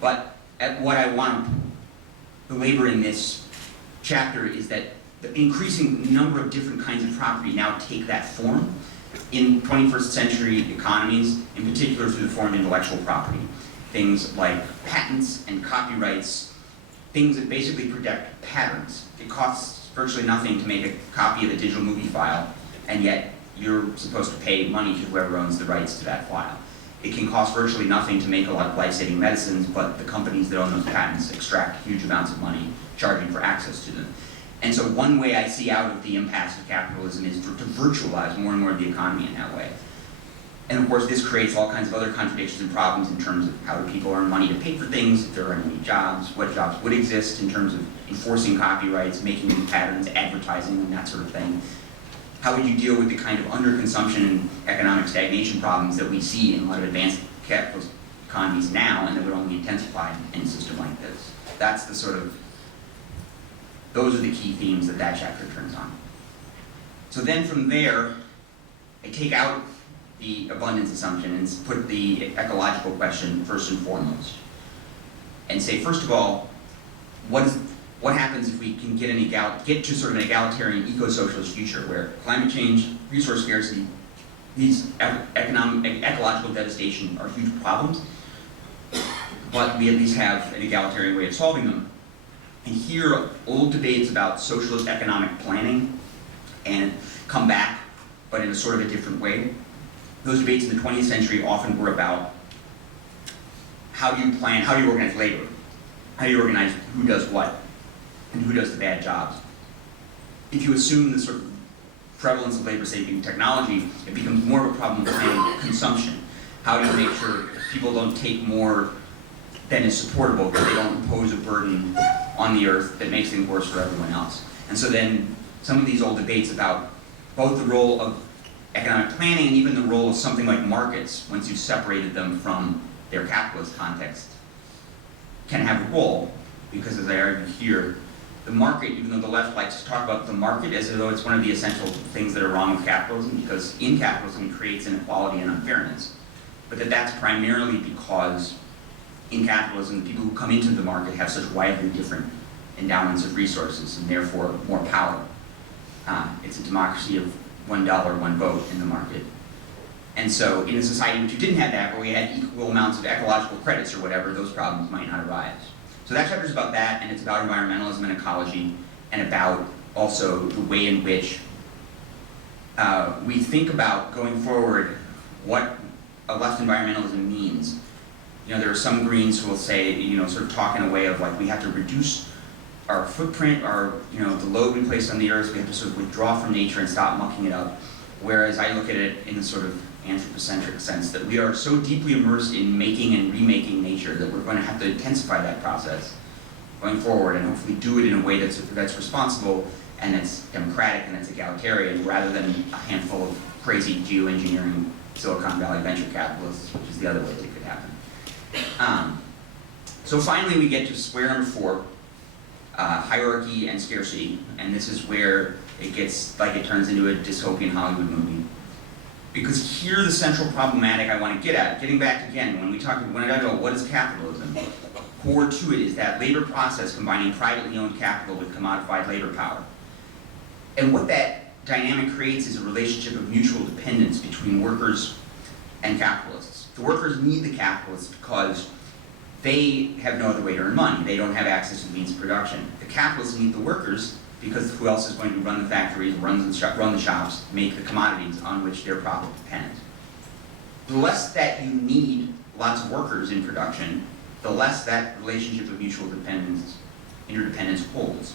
But at what I want the labor in this chapter is that the increasing number of different kinds of property now take that form in 21st century economies, in particular through the form of intellectual property. Things like patents and copyrights, things that basically protect patterns. It costs virtually nothing to make a copy of a digital movie file, and yet you're supposed to pay money to whoever owns the rights to that file. It can cost virtually nothing to make a lot of life-saving medicines, but the companies that own those patents extract huge amounts of money, charging for access to them. And so one way I see out of the impasse of capitalism is to virtualize more and more of the economy in that way. And of course, this creates all kinds of other contradictions and problems in terms of how do people earn money to pay for things, if there are any jobs, what jobs would exist in terms of enforcing copyrights, making new patterns, advertising, and that sort of thing. How would you deal with the kind of underconsumption and economic stagnation problems that we see in a lot of advanced capitalist economies now, and that would only intensify in a system like this? That's the sort of, those are the key themes that that chapter turns on. So then from there, I take out the abundance assumption and put the ecological question first and foremost. And say, first of all, what happens if we can get to sort of an egalitarian eco-socialist future where climate change, resource scarcity, these ecological devastation are huge problems, but we at least have an egalitarian way of solving them. And here, old debates about socialist economic planning and come back, but in a sort of a different way. Those debates in the 20th century often were about how do you plan, how do you organize labor? How do you organize who does what and who does the bad jobs? If you assume the sort of prevalence of labor-saving technology, it becomes more of a problem of planning consumption. How do you make sure people don't take more than is supportable, that they don't impose a burden on the earth that makes things worse for everyone else. And so then some of these old debates about both the role of economic planning and even the role of something like markets, once you've separated them from their capitalist context, can have a role, because as I argue here, the market, even though the left likes to talk about the market as though it's one of the essential things that are wrong with capitalism, because in capitalism it creates inequality and unfairness, but that's primarily because in capitalism, the people who come into the market have such widely different endowments of resources and therefore more power. It's a democracy of $1, one vote in the market. And so in a society in which you didn't have that, where we had equal amounts of ecological credits or whatever, those problems might not arise. So that chapter is about that, and it's about environmentalism and ecology, and about also the way in which we think about going forward what a left environmentalism means. You know, there are some Greens who will say, you know, sort of talk in a way of like, we have to reduce our footprint, our, you know, the load we place on the earth, we have to sort of withdraw from nature and stop mucking it up. Whereas I look at it in a sort of anthropocentric sense, that we are so deeply immersed in making and remaking nature that we're going to have to intensify that process going forward, and hopefully do it in a way that's responsible and that's democratic and that's egalitarian, rather than a handful of crazy geoengineering Silicon Valley venture capitalists, which is the other way that could happen. So finally we get to square number 4, hierarchy and scarcity, and this is where it gets like it turns into a dystopian Hollywood movie. Because here the central problematic I want to get at, getting back again, when I talk about what is capitalism, core to it is that labor process combining privately owned capital with commodified labor power. And what that dynamic creates is a relationship of mutual dependence between workers and capitalists. The workers need the capitalists because they have no other way to earn money. They don't have access to the means of production. The capitalists need the workers because who else is going to run the factories, run the shops, make the commodities on which their profit depends. The less that you need lots of workers in production, the less that relationship of mutual dependence, interdependence holds.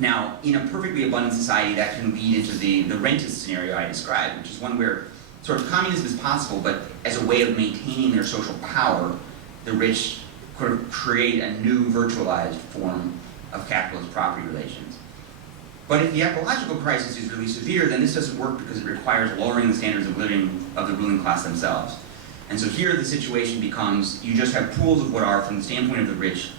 Now, in a perfectly abundant society, that can lead into the rentist scenario I described, which is one where sort of communism is possible, but as a way of maintaining their social power, the rich sort of create a new virtualized form of capitalist property relations. But if the ecological crisis is really severe, then this doesn't work because it requires lowering the standards of living of the ruling class themselves. And so here the situation becomes, you just have pools of what are, from the standpoint of the rich,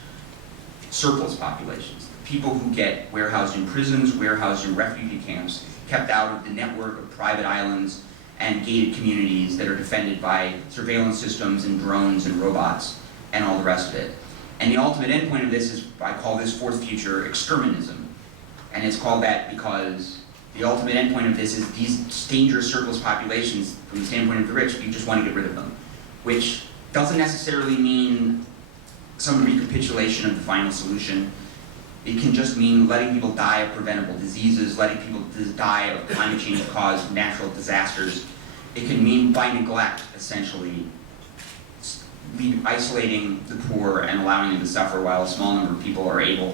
surplus populations. People who get warehoused in prisons, warehoused in refugee camps, kept out of the network of private islands and gated communities that are defended by surveillance systems and drones and robots and all the rest of it. And the ultimate endpoint of this is, I call this fourth future exterminism. And it's called that because the ultimate endpoint of this is these dangerous surplus populations, from the standpoint of the rich, you just want to get rid of them. Which doesn't necessarily mean some recapitulation of the final solution. It can just mean letting people die of preventable diseases, letting people die of climate change-caused natural disasters. It can mean, by neglect, essentially, isolating the poor and allowing them to suffer while a small number of people are able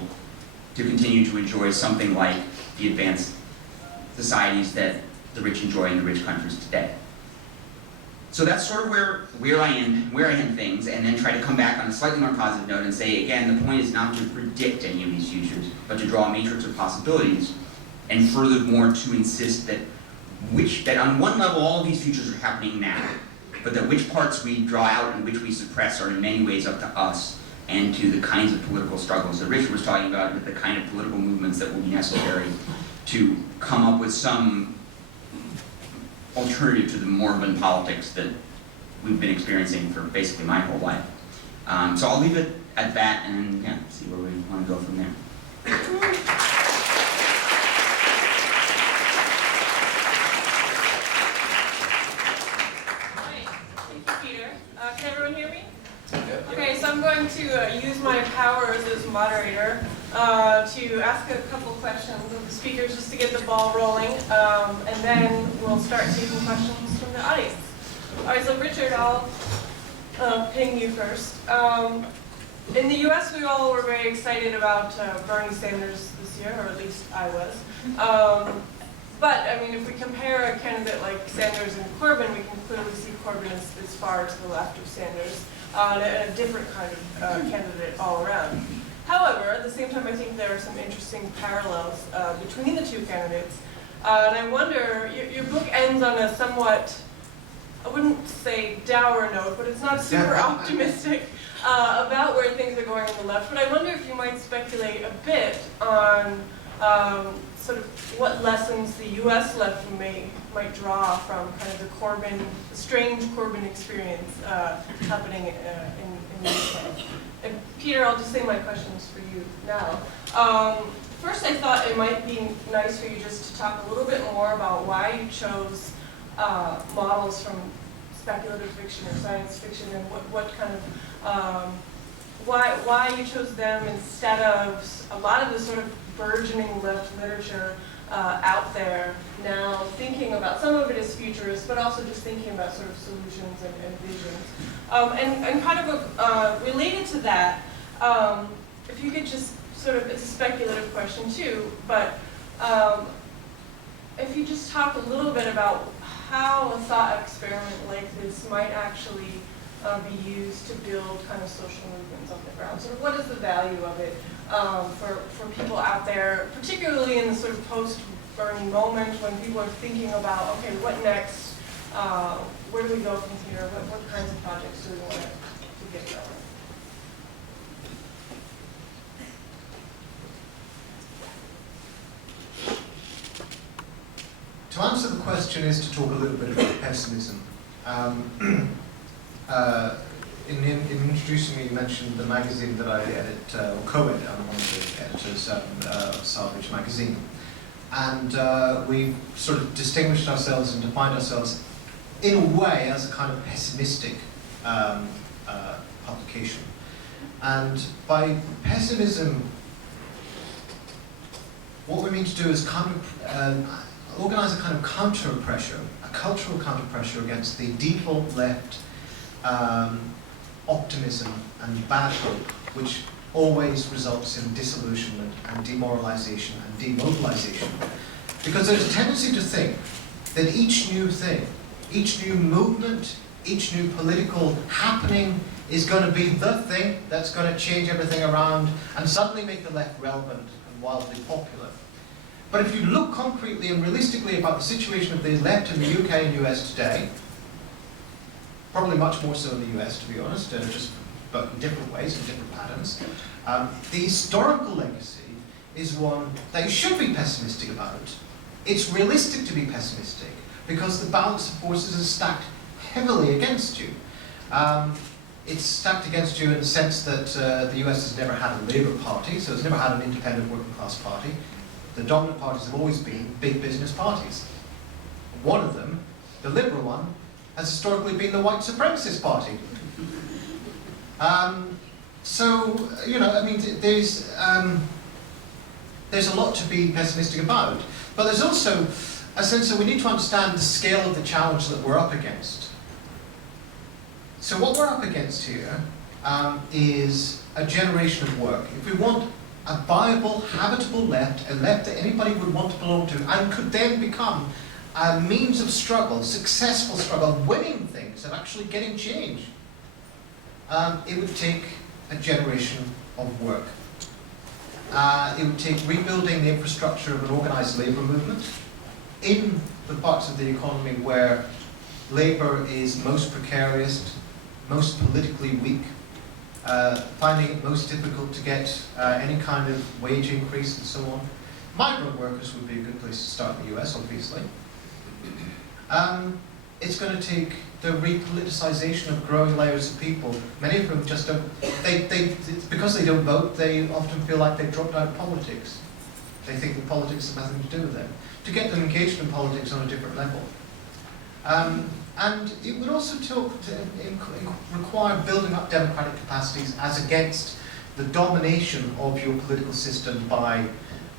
to continue to enjoy something like the advanced societies that the rich enjoy in the rich countries today. So that's sort of where I end things, and then try to come back on a slightly more positive note and say, again, the point is not to predict any of these futures, but to draw a matrix of possibilities, and furthermore to insist that on one level all of these futures are happening now, but that which parts we draw out and which we suppress are in many ways up to us and to the kinds of political struggles that Richard was talking about, with the kind of political movements that will be necessary to come up with some alternative to the moribund politics that we've been experiencing for basically my whole life. So I'll leave it at that and see where we want to go from there. Can everyone hear me? Okay, so I'm going to use my powers as moderator to ask a couple questions of the speakers just to get the ball rolling, and then we'll start taking questions from the audience. All right, so Richard, I'll ping you first. In the US, we all were very excited about Bernie Sanders this year, or at least I was. But, I mean, if we compare a candidate like Sanders and Corbyn, we can clearly see Corbyn as far to the left of Sanders, and a different kind of candidate all around. However, at the same time, I think there are some interesting parallels between the two candidates. And I wonder, your book ends on a somewhat, I wouldn't say dour note, but it's not super optimistic about where things are going on the left. But I wonder if you might speculate a bit on sort of what lessons the U.S. left might draw from kind of the strange Corbyn experience happening in the UK. And Peter, I'll just say my questions for you now. First, I thought it might be nice for you just to talk a little bit more about why you chose models from speculative fiction or science fiction, and what kind of why you chose them instead of a lot of the sort of burgeoning left literature out there now, thinking about, some of it is futurist, but also just thinking about sort of solutions and visions. And kind of related to that, if you could just sort of, it's a speculative question too, but if you just talk a little bit about how a thought experiment like this might actually be used to build kind of social movements on the ground. Sort of what is the value of it for people out there, particularly in the sort of post-Bernie moment when people are thinking about, okay, what next? Where do we go from here? What kinds of projects do we want to get going? To answer the question is to talk a little bit about pessimism. In introducing me, you mentioned the magazine that I edit, or co-edit. I'm one of the editors of Salvage magazine. And we sort of distinguished ourselves and defined ourselves in a way as a kind of pessimistic publication. And by pessimism, what we mean to do is kind of organize a kind of counter-pressure, a cultural counter-pressure against the default left optimism and bad hope, which always results in disillusionment and demoralization and demobilization. Because there's a tendency to think that each new thing, each new movement, each new political happening is going to be the thing that's going to change everything around and suddenly make the left relevant and wildly popular. But if you look concretely and realistically about the situation of the left in the UK and US today, probably much more so in the US, to be honest, but in different ways and different patterns, the historical legacy is one that you should be pessimistic about. It's realistic to be pessimistic because the balance of forces is stacked heavily against you. It's stacked against you in the sense that the US has never had a Labour Party, so it's never had an independent working class party. The dominant parties have always been big business parties. One of them, the Liberal one, has historically been the white supremacist party. So, you know, I mean, there's a lot to be pessimistic about. But there's also a sense that we need to understand the scale of the challenge that we're up against. So what we're up against here is a generation of work. If we want a viable, habitable left, a left that anybody would want to belong to, and could then become a means of struggle, successful struggle, winning things, and actually getting change, it would take a generation of work. It would take rebuilding the infrastructure of an organized labor movement in the parts of the economy where labor is most precarious, most politically weak, finding it most difficult to get any kind of wage increase and so on. Migrant workers would be a good place to start in the US, obviously. It's going to take the repoliticization of growing layers of people. Many of them just don't, because they don't vote, they often feel like they've dropped out of politics. They think that politics has nothing to do with them. To get them engaged in politics on a different level. And it would also require building up democratic capacities as against the domination of your political system by,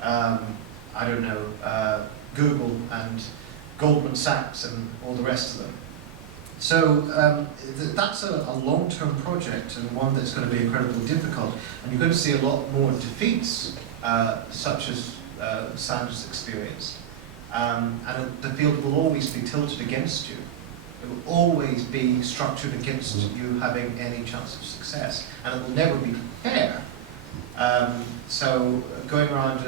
I don't know, Google and Goldman Sachs and all the rest of them. So that's a long-term project and one that's going to be incredibly difficult. And you're going to see a lot more defeats, such as Sanders' experience. And the field will always be tilted against you. It will always be structured against you having any chance of success. And it will never be fair So going around,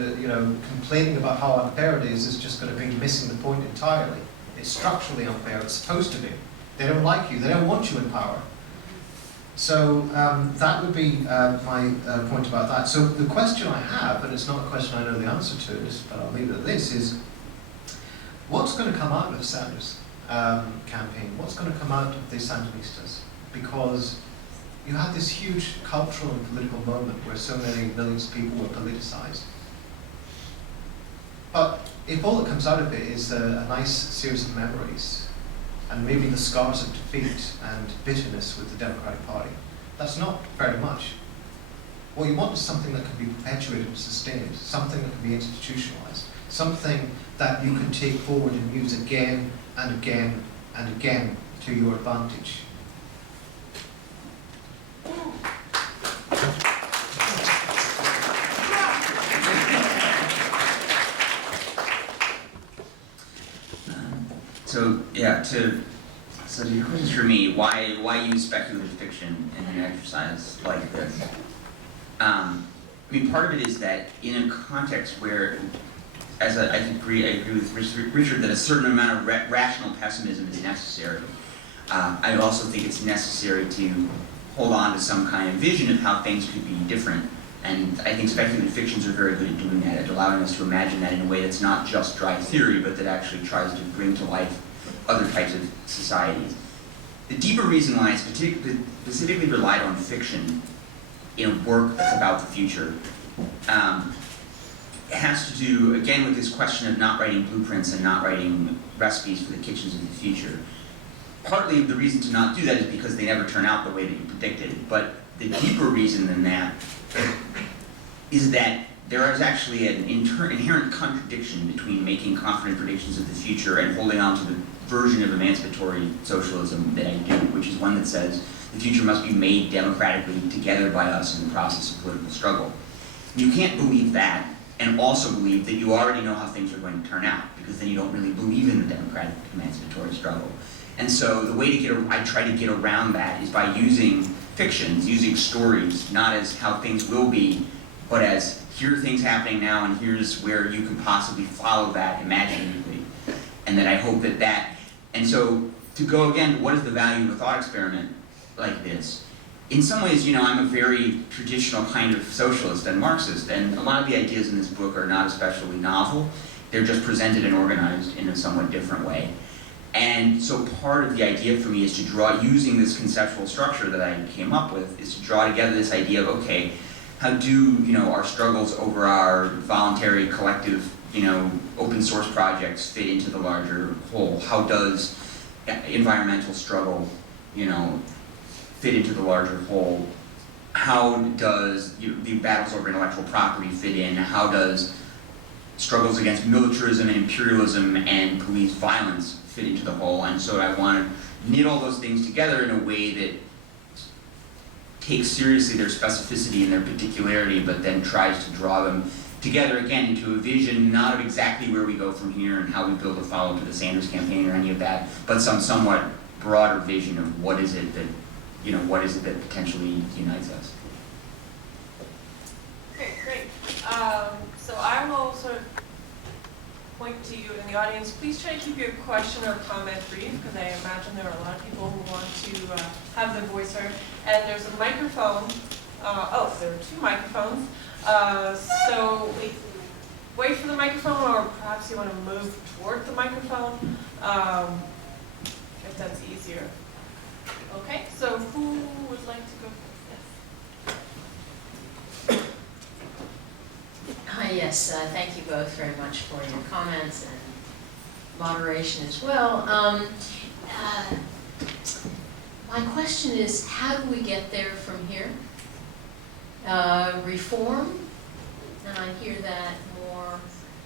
complaining about how unfair it is just going to be missing the point entirely. It's structurally unfair. It's supposed to be. They don't like you. They don't want you in power. So that would be my point about that. So the question I have, and it's not a question I know the answer to, but I'll leave it at this, is what's going to come out of the Sanders campaign? What's going to come out of the Sandinistas? Because you had this huge cultural and political moment where so many millions of people were politicized. But if all that comes out of it is a nice series of memories, and maybe the scars of defeat and bitterness with the Democratic Party, that's not very much. What you want is something that can be perpetuated and sustained, something that can be institutionalized, something that you can take forward and use again and again and again to your advantage. So your question is for me, why use speculative fiction in an exercise like this? Part of it is that in a context where, as I agree with Richard that a certain amount of rational pessimism is necessary. I also think it's necessary to hold on to some kind of vision of how things could be different. And I think speculative fictions are very good at doing that, at allowing us to imagine that in a way that's not just dry theory, but that actually tries to bring to life other types of societies. The deeper reason why I specifically relied on fiction in work that's about the future has to do, again, with this question of not writing blueprints and not writing recipes for the kitchens of the future. Partly the reason to not do that is because they never turn out the way that you predicted, but the deeper reason than that is that there is actually an inherent contradiction between making confident predictions of the future and holding on to the version of emancipatory socialism that I do, which is one that says the future must be made democratically together by us in the process of political struggle. You can't believe that and also believe that you already know how things are going to turn out, because then you don't really believe in the democratic emancipatory struggle. And so the way I try to get around that is by using fictions, using stories, not as how things will be, but as here are things happening now and here's where you can possibly follow that imaginatively. And then I hope and so to go again, what is the value of a thought experiment like this? In some ways, I'm a very traditional kind of socialist and Marxist, and a lot of the ideas in this book are not especially novel. They're just presented and organized in a somewhat different way. And so part of the idea for me is to draw, using this conceptual structure that I came up with, is to draw together this idea of, okay, how do, our struggles over our voluntary, collective, open source projects fit into the larger whole? How does environmental struggle, fit into the larger whole? How does the battles over intellectual property fit in? How does struggles against militarism and imperialism and police violence fit into the whole? And so I want to knit all those things together in a way that takes seriously their specificity and their particularity, but then tries to draw them together again into a vision, not of exactly where we go from here and how we build a follow to the Sanders campaign or any of that, but some somewhat broader vision of what is it that potentially unites us. Okay, great. So I will sort of point to you in the audience. Please try to keep your question or comment brief, because I imagine there are a lot of people who want to have their voice heard. And there's a microphone. There are two microphones. So wait for the microphone, or perhaps you want to move toward the microphone, if that's easier. Okay, so who would like to go first? Yes. Hi, yes, thank you both very much for your comments and moderation as well. My question is, how do we get there from here? Reform, and I hear that more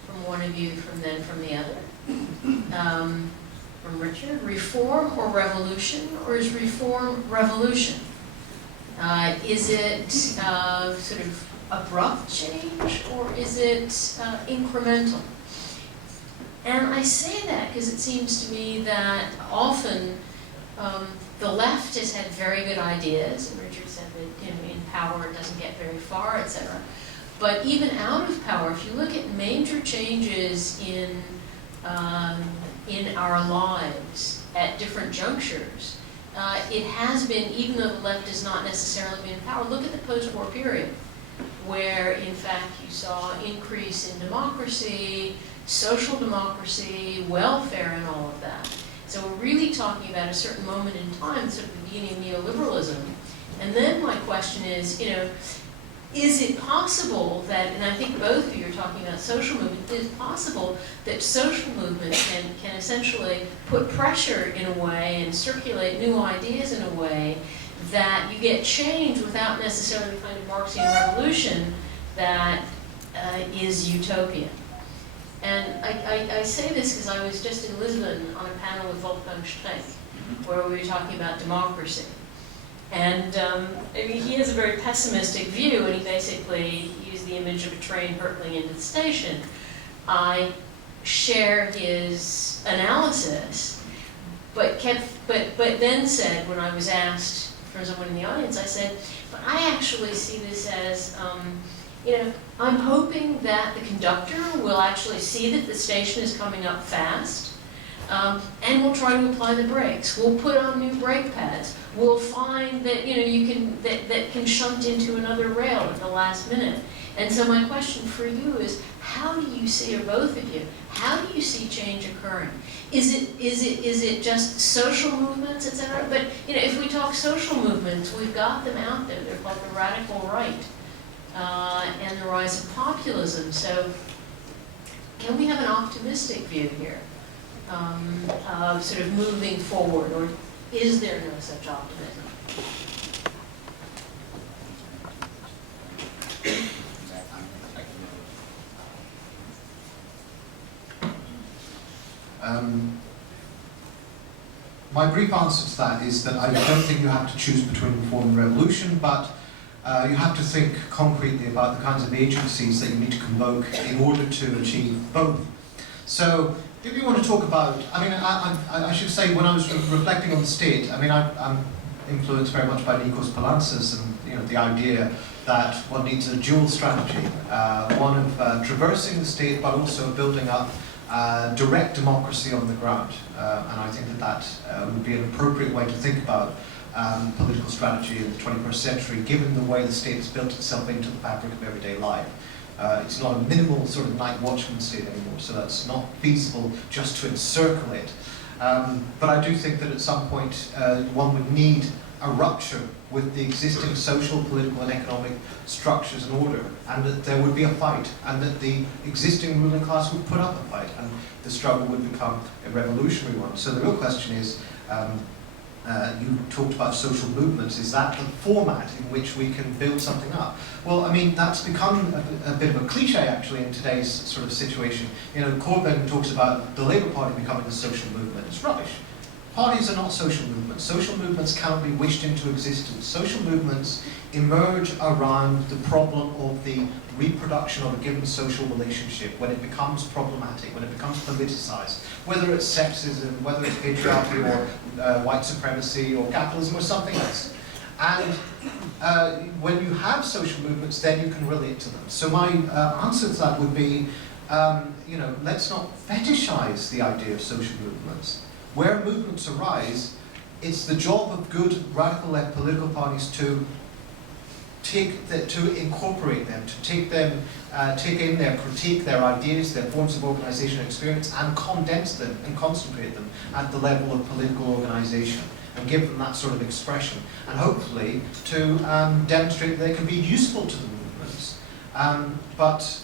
from one of you than from the other. From Richard, reform or revolution, or is reform revolution? Is it sort of abrupt change, or is it incremental? And I say that because it seems to me that often the left has had very good ideas, and Richard said that in power it doesn't get very far, etc. But even out of power, if you look at major changes in our lives at different junctures, it has been, even though the left has not necessarily been in power, look at the post-war period, where in fact you saw increase in democracy, social democracy, welfare, and all of that. So we're really talking about a certain moment in time, sort of the beginning of neoliberalism. And then my question is, is it possible that, and I think both of you are talking about social movement, is it possible that social movement can essentially put pressure in a way and circulate new ideas in a way that you get change without necessarily the kind of Marxian revolution that is utopian? And I say this because I was just in Lisbon on a panel with Wolfgang Streeck, where we were talking about democracy. And I mean, he has a very pessimistic view, and he basically used the image of a train hurtling into the station. I share his analysis, but then said, when I was asked from someone in the audience, I said, but I actually see this as, I'm hoping that the conductor will actually see that the station is coming up fast, and we'll try to apply the brakes. We'll put on new brake pads. We'll find that that can shunt into another rail at the last minute. And so my question for you is, how do you see, or both of you, how do you see change occurring? Is it just social movements, etc.? But if we talk social movements, we've got them out there. They're called the radical right and the rise of populism. So can we have an optimistic view here of sort of moving forward, or is there no such optimism? My brief answer to that is that I don't think you have to choose between reform and revolution, but you have to think concretely about the kinds of agencies that you need to convoke in order to achieve both. So, if you want to talk about, I should say, when I was reflecting on the state, I'm influenced very much by Nikos Palantzas and the idea that one needs a dual strategy, one of traversing the state, but also building up direct democracy on the ground. And I think that would be an appropriate way to think about political strategy in the 21st century, given the way the state has built itself into the fabric of everyday life. It's not a minimal sort of night watchman state anymore, so that's not feasible just to encircle it. But I do think that at some point one would need a rupture with the existing social, political and economic structures and order, and that there would be a fight, and that the existing ruling class would put up a fight, and the struggle would become a revolutionary one. So the real question is, you talked about social movements, is that the format in which we can build something up? Well, that's become a bit of a cliche actually in today's sort of situation. Corbyn talks about the Labour Party becoming a social movement. It's rubbish. Parties are not social movements. Social movements cannot be wished into existence. Social movements emerge around the problem of the reproduction of a given social relationship when it becomes problematic, when it becomes politicized, whether it's sexism, whether it's patriarchy or white supremacy or capitalism or something else. And when you have social movements, then you can relate to them. So my answer to that would be, let's not fetishize the idea of social movements. Where movements arise, it's the job of good radical left political parties to incorporate them, to take in their critique, their ideas, their forms of organization and experience, and condense them and concentrate them at the level of political organization, and give them that sort of expression, and hopefully to demonstrate that they can be useful to the movements. But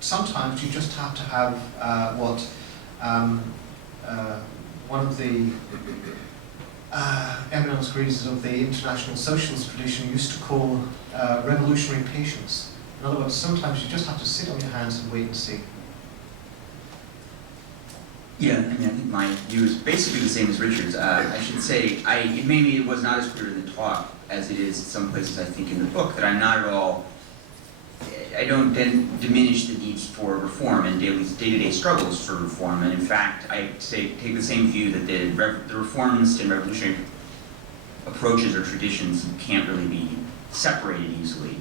sometimes you just have to have what one of the eminent creators of the international socialist tradition used to call revolutionary patience. In other words, sometimes you just have to sit on your hands and wait and see. Yeah, I think my view is basically the same as Richard's. I should say, maybe it was not as clear in the talk as it is in some places, I think, in the book, that I'm not at all, I don't then diminish the needs for reform and day-to-day struggles for reform. And in fact, I take the same view that the reformist and revolutionary approaches or traditions can't really be separated easily.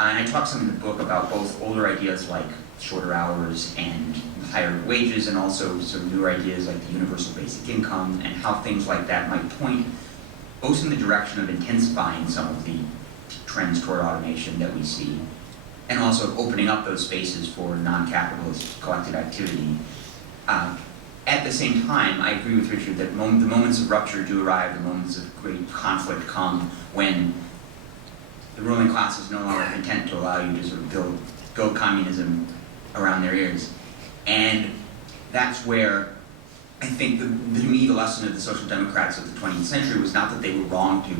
And I talk some in the book about both older ideas like shorter hours and higher wages, and also some newer ideas like the universal basic income, and how things like that might point both in the direction of intensifying some of the trends toward automation that we see, and also opening up those spaces for non-capitalist collective activity. At the same time, I agree with Richard that the moments of rupture do arrive, the moments of great conflict come when the ruling class is no longer content to allow you to sort of build communism around their ears. And that's where I think, to me, the lesson of the social democrats of the 20th century was not that they were wrong to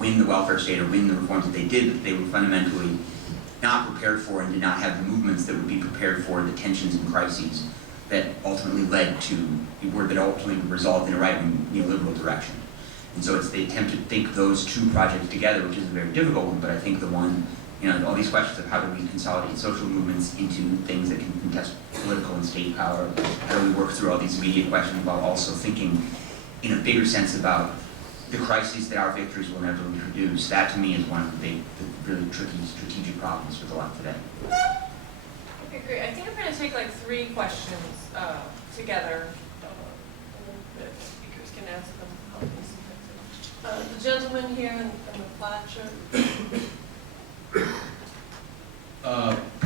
win the welfare state or win the reforms that they did, but they were fundamentally not prepared for and did not have the movements that would be prepared for the tensions and crises that ultimately led to, that ultimately resolved in a right-wing neoliberal direction. And so it's the attempt to think those two projects together, which is a very difficult one, but I think the one, all these questions of how do we consolidate social movements into things that can contest political and state power, how do we work through all these immediate questions while also thinking in a bigger sense about the crises that our victories will inevitably produce. That to me is one of the really tricky strategic problems for the left today. Okay, great. I think I'm going to take like 3 questions together. The speakers can answer them. The gentleman here in the plaid shirt.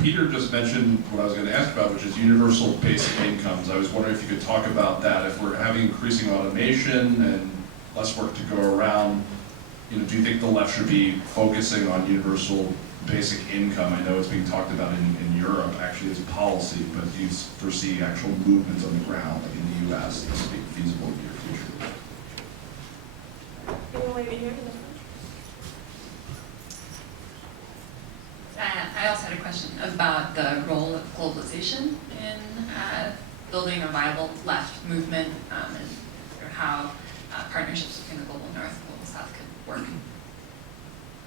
Peter just mentioned what I was going to ask about, which is universal basic incomes. I was wondering if you could talk about that. If we're having increasing automation and less work to go around, do you think the left should be focusing on universal basic income? I know it's being talked about in Europe actually as a policy, but do you foresee actual movements on the ground, like in the US, that's feasible in the near future? Anyone lady here? I also had a question about the role of globalization in building a viable left movement, and how partnerships between the global north and global south could work.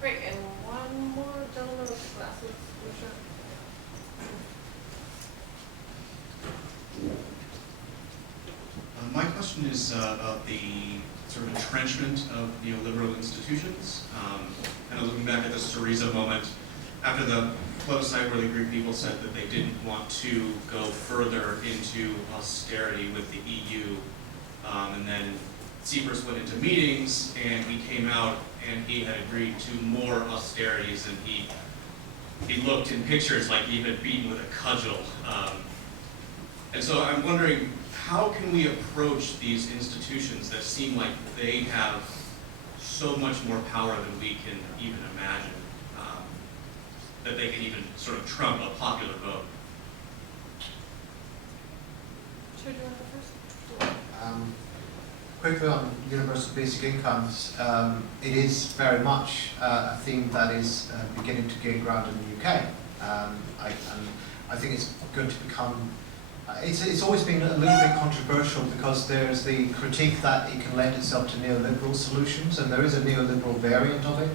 Great, and one more gentleman with glasses. My question is about the sort of entrenchment of neoliberal institutions. Kind of looking back at the Syriza moment, after the plebiscite where the Greek people said that they didn't want to go further into austerity with the EU, and then Tsipras went into meetings and he came out and he had agreed to more austerities, and he looked in pictures like he'd been beaten with a cudgel. And so I'm wondering, how can we approach these institutions that seem like they have so much more power than we can even imagine, that they can even sort of trump a popular vote? Should you want to go first? Quickly on universal basic incomes, it is very much a theme that is beginning to gain ground in the UK. I think it's going to become, it's always been a little bit controversial because there's the critique that it can lend itself to neoliberal solutions, and there is a neoliberal variant of it.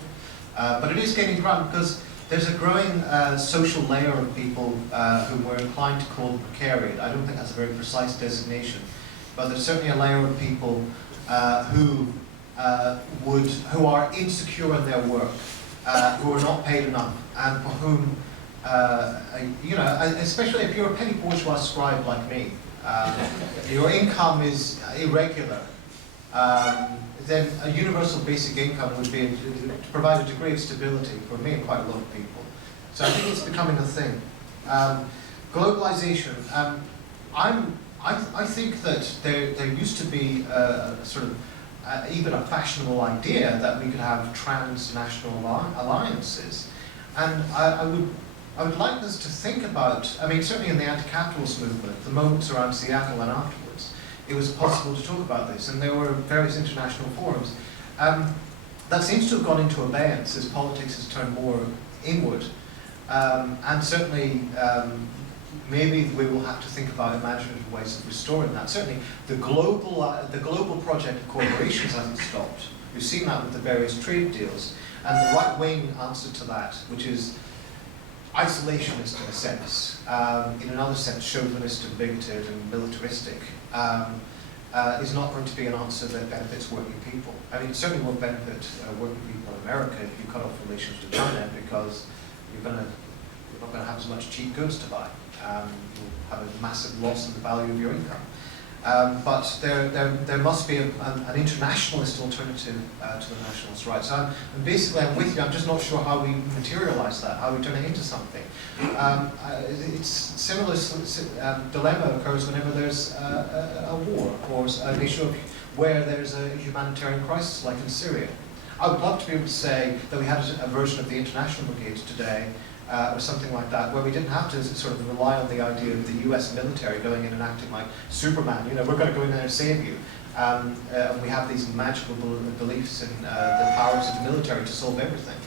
But it is gaining ground because there's a growing social layer of people who we're inclined to call precarious. I don't think that's a very precise designation. But there's certainly a layer of people who are insecure in their work, who are not paid enough, and for whom, especially if you're a petty bourgeois scribe like me, your income is irregular, then a universal basic income would be to provide a degree of stability for me and quite a lot of people. So I think it's becoming a thing. Globalization. I think that there used to be sort of even a fashionable idea that we could have transnational alliances, and I would like us to think about. I mean, certainly in the anti-capitalist movement, the moments around Seattle and afterwards, it was possible to talk about this, and there were various international forums. That seems to have gone into abeyance as politics has turned more inward, and certainly. Maybe we will have to think about imaginative ways of restoring that. Certainly, the global project of corporations hasn't stopped. We've seen that with the various trade deals, and the right-wing answer to that, which is isolationist in a sense, in another sense chauvinist and bigoted and militaristic, is not going to be an answer that benefits working people. I mean, it certainly won't benefit working people in America if you cut off relations with China, because you're not going to have as much cheap goods to buy. You'll have a massive loss in the value of your income. But there must be an internationalist alternative to the nationalist right. So I'm with you. I'm just not sure how we materialize that, how we turn it into something. It's similar dilemma occurs whenever there's a war or an issue where there's a humanitarian crisis, like in Syria. I would love to be able to say that we had a version of the international brigade today, or something like that, where we didn't have to sort of rely on the idea of the US military going in and acting like Superman. You know, we're going to go in there and save you. And we have these magical beliefs in the powers of the military to solve everything.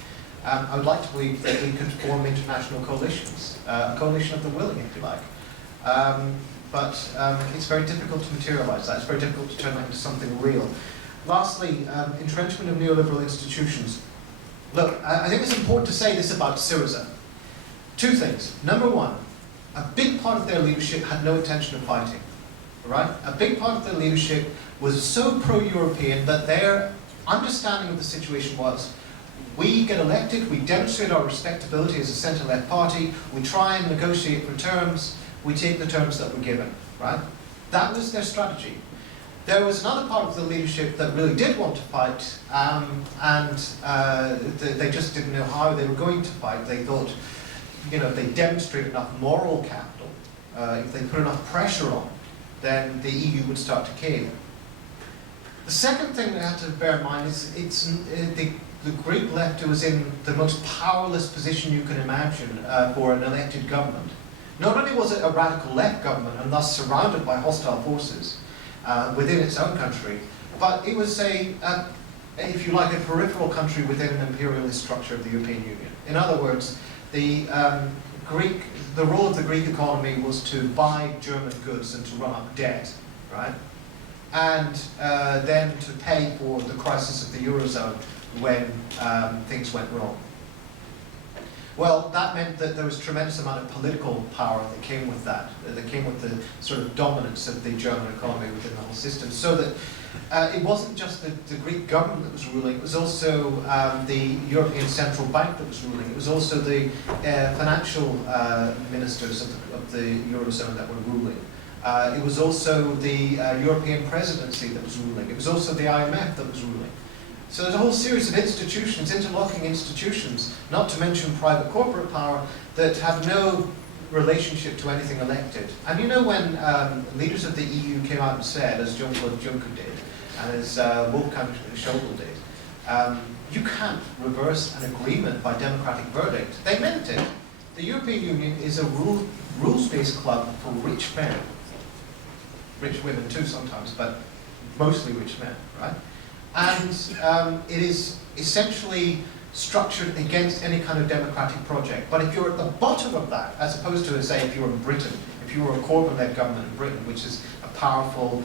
I would like to believe that we could form international coalitions, a coalition of the willing, if you like. But it's very difficult to materialize that. It's very difficult to turn that into something real. Lastly, entrenchment of neoliberal institutions. Look, I think it's important to say this about Syriza. Two things. Number one, a big part of their leadership had no intention of fighting. Right? A big part of their leadership was so pro-European that their understanding of the situation was, we get elected, we demonstrate our respectability as a centre-left party, we try and negotiate for terms, we take the terms that we're given. Right? That was their strategy. There was another part of the leadership that really did want to fight, and they just didn't know how they were going to fight. They thought, you know, if they demonstrate enough moral capital, if they put enough pressure on, then the EU would start to cave. The second thing we have to bear in mind is the Greek left was in the most powerless position you can imagine for an elected government. Not only was it a radical left government and thus surrounded by hostile forces within its own country, but it was if you like, a peripheral country within an imperialist structure of the European Union. In other words, the role of the Greek economy was to buy German goods and to run up debt, right? And then to pay for the crisis of the Eurozone when things went wrong. Well, that meant that there was a tremendous amount of political power that came with that came with the sort of dominance of the German economy within the whole system. So that it wasn't just the Greek government that was ruling, it was also the European Central Bank that was ruling, it was also the financial ministers of the Eurozone that were ruling. It was also the European presidency that was ruling, it was also the IMF that was ruling. So there's a whole series of institutions, interlocking institutions, not to mention private corporate power, that have no relationship to anything elected. And you know, when leaders of the EU came out and said, as Jean-Claude Juncker did, and as Wolfgang Schäuble did, you can't reverse an agreement by democratic verdict. They meant it. The European Union is a rules-based club for rich men. Rich women too sometimes, but mostly rich men, right? And it is essentially structured against any kind of democratic project. But if you're at the bottom of that, as opposed to, say, if you were in Britain, if you were a Corbyn-led government in Britain, which is a powerful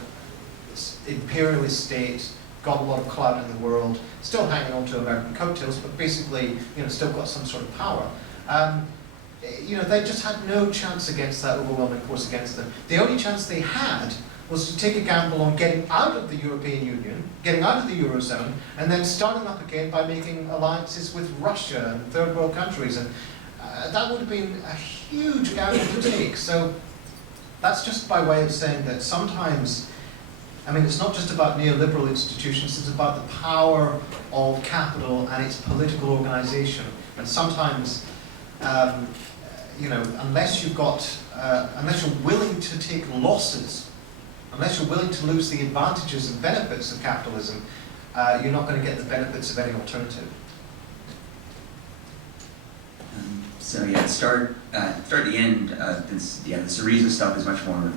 imperialist state, got a lot of clout in the world, still hanging on to American coattails, but basically, you know, still got some sort of power. You know, they just had no chance against that overwhelming force against them. The only chance they had was to take a gamble on getting out of the European Union, getting out of the Eurozone, and then starting up again by making alliances with Russia and third world countries. And that would have been a huge gamble to take. So that's just by way of saying that sometimes, I mean, it's not just about neoliberal institutions, it's about the power of capital and its political organization. And sometimes, you know, unless you're willing to take losses, unless you're willing to lose the advantages and benefits of capitalism, you're not going to get the benefits of any alternative. So yeah, start at the end. The Syriza stuff is much more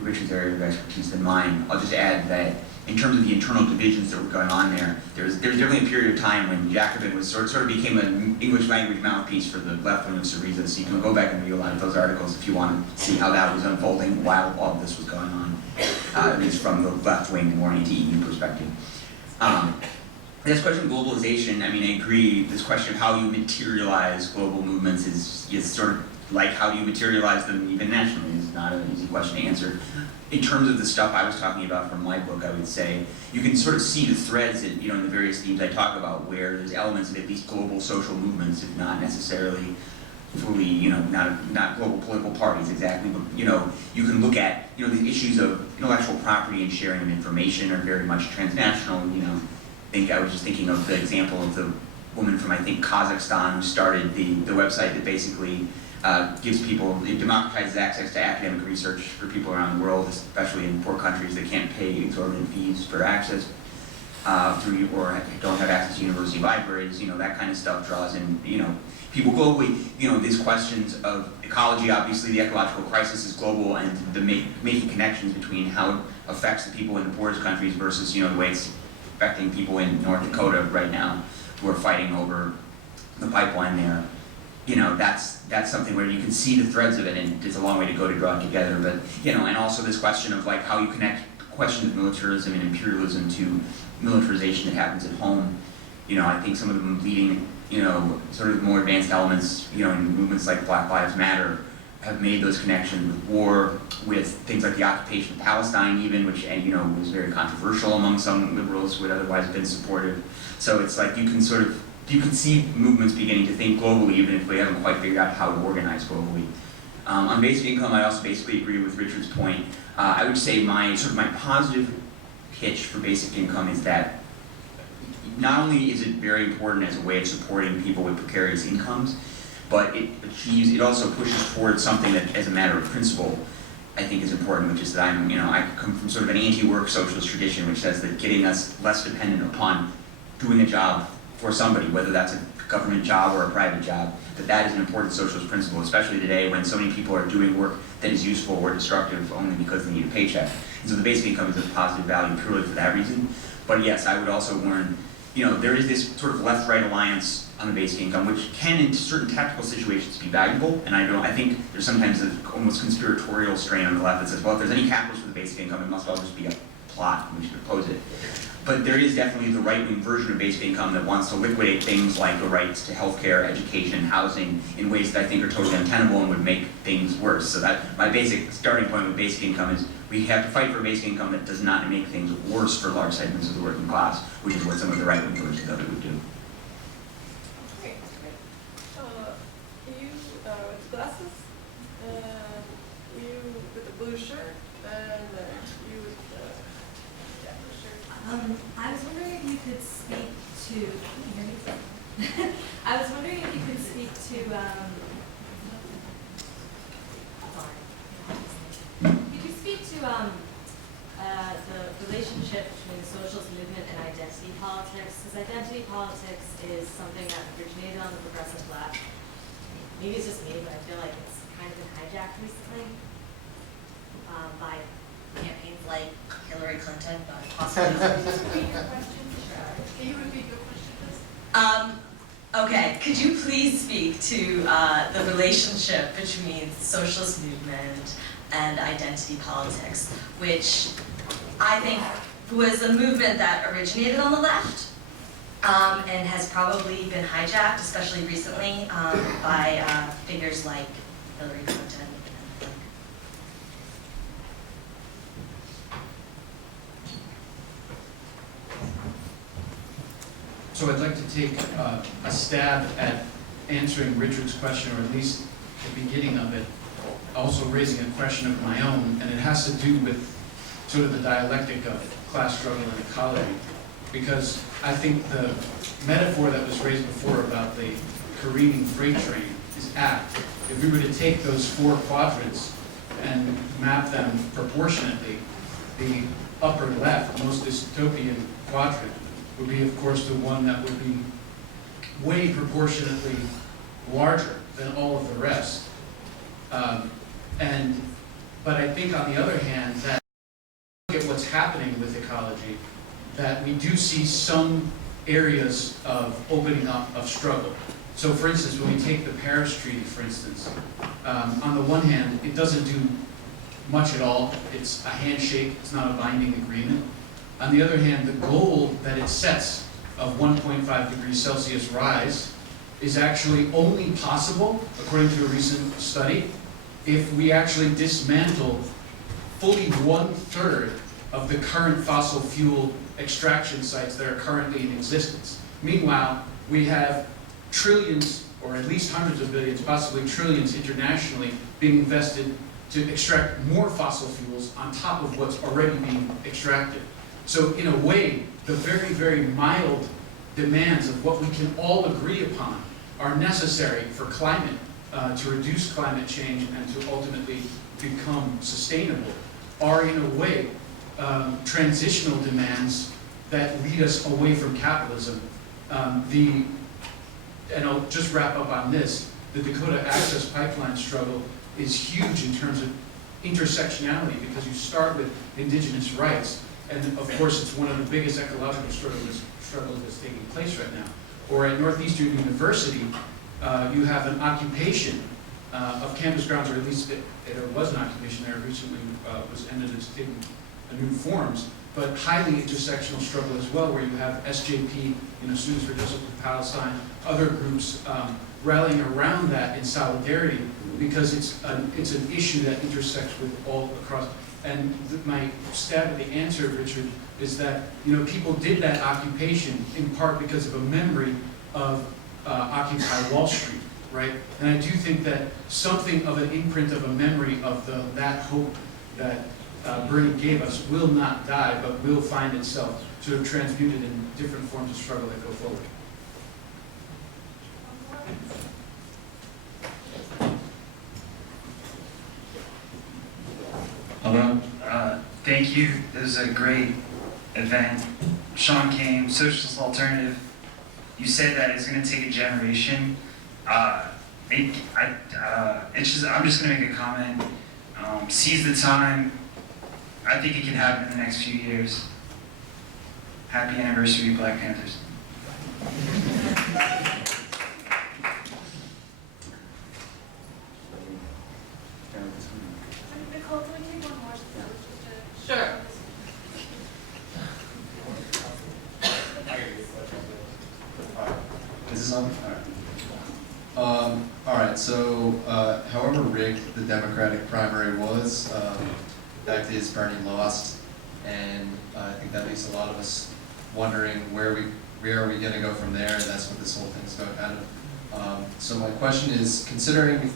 Richard's area of expertise than mine. I'll just add that in terms of the internal divisions that were going on there was definitely a period of time when Jacobin was sort of became an English language mouthpiece for the left wing of Syriza. So you can go back and read a lot of those articles if you want to see how that was unfolding while all of this was going on, at least from the left wing, more anti-EU perspective. This question of globalization, I mean, I agree, this question of how you materialize global movements is sort of like how do you materialize them even nationally is not an easy question to answer. In terms of the stuff I was talking about from my book, I would say you can sort of see the threads in, in the various themes I talk about, where there's elements of at least global social movements, if not necessarily fully, not global political parties exactly, but you can look at, the issues of intellectual property and sharing of information are very much transnational. I was just thinking of the example of the woman from, I think, Kazakhstan, who started the website that basically gives people, it democratizes access to academic research for people around the world, especially in poor countries that can't pay exorbitant fees for access or don't have access to university libraries. That kind of stuff draws in, people globally. These questions of ecology, obviously the ecological crisis is global, and the making connections between how it affects the people in the poorest countries versus, the way it's affecting people in North Dakota right now who are fighting over the pipeline there. That's something where you can see the threads of it, and it's a long way to go to draw it together. But and also this question of like how you connect questions of militarism and imperialism to militarization that happens at home. I think some of them leading, sort of more advanced elements, in movements like Black Lives Matter have made those connections with war, with things like the occupation of Palestine even, which was very controversial among some liberals who would otherwise have been supportive. So it's like you can see movements beginning to think globally, even if we haven't quite figured out how to organize globally. On basic income, I also basically agree with Richard's point. I would say my positive pitch for basic income is that not only is it very important as a way of supporting people with precarious incomes, but it also pushes towards something that, as a matter of principle, I think is important, which is that I come from sort of an anti-work socialist tradition, which says that getting us less dependent upon doing a job for somebody, whether that's a government job or a private job, that is an important socialist principle, especially today when so many people are doing work that is useful or destructive only because they need a paycheck. And so the basic income is of positive value purely for that reason. But yes, I would also warn, there is this sort of left-right alliance on the basic income, which can, in certain tactical situations, be valuable. And I think there's sometimes an almost conspiratorial strain on the left that says, well, if there's any capitals for the basic income, it must all just be a plot, and we should oppose it. But there is definitely the right-wing version of basic income that wants to liquidate things like the rights to healthcare, education, housing in ways that I think are totally untenable and would make things worse. So that my basic starting point with basic income is we have to fight for basic income that does not make things worse for large segments of the working class, which is what some of the right-wing versions of it would do. Okay, you with glasses, you with the blue shirt, and you with the blue shirt. I was wondering if you could speak to, can you hear me? I was wondering if you could speak to, could you speak to the relationship between the socialist movement and identity politics? Because identity politics is something that originated on the progressive left. Maybe it's just me, but I feel like it's kind of been hijacked recently by campaigns like Hillary Clinton, but possibly. Can you repeat your question, please? Okay, could you please speak to the relationship between the socialist movement and identity politics, which I think was a movement that originated on the left and has probably been hijacked, especially recently, by figures like Hillary Clinton. So I'd like to take a stab at answering Richard's question, or at least the beginning of it, also raising a question of my own, and it has to do with sort of the dialectic of class struggle and ecology, because I think the metaphor that was raised before about the careening freight train is apt. If we were to take those four quadrants and map them proportionately, the upper left, most dystopian quadrant, would be, of course, the one that would be way proportionately larger than all of the rest. But I think, on the other hand, that look at what's happening with ecology, that we do see some areas of opening up of struggle. So, for instance, when we take the Paris Treaty, for instance, on the one hand, it doesn't do much at all. It's a handshake. It's not a binding agreement. On the other hand, the goal that it sets of 1.5 degrees Celsius rise is actually only possible, according to a recent study, if we actually dismantle fully 1/3 of the current fossil fuel extraction sites that are currently in existence. Meanwhile, we have trillions, or at least hundreds of billions, possibly trillions internationally being invested to extract more fossil fuels on top of what's already being extracted. So in a way, the very, very mild demands of what we can all agree upon are necessary for climate, to reduce climate change and to ultimately become sustainable, are in a way transitional demands that lead us away from capitalism. And I'll just wrap up on this, the Dakota Access Pipeline struggle is huge in terms of intersectionality, because you start with indigenous rights, and of course it's one of the biggest ecological struggles that's taking place right now. Or at Northeastern University, you have an occupation of campus grounds, or at least there was an occupation there recently, was ended, it's taking new forms, but highly intersectional struggle as well, where you have SJP, Students for Justice in Palestine, other groups rallying around that in solidarity, because it's an issue that intersects with all across. And my stab at the answer, Richard, is that people did that occupation in part because of a memory of Occupy Wall Street, right? And I do think that something of an imprint of a memory of that hope that Bernie gave us will not die, but will find itself sort of transmuted in different forms of struggle that go forward. Hello. Thank you. This is a great event. Sean came, Socialist Alternative. You said that it's going to take a generation. I'm just going to make a comment. Seize the time. I think it can happen in the next few years. Happy anniversary, Black Panthers. Nicole, can we take one more? Sure. Is this on? All right, so however rigged the Democratic primary was, the fact is Bernie lost, and I think that leaves a lot of us wondering where are we going to go from there, and that's what this whole thing is about, kind of. So my question is, considering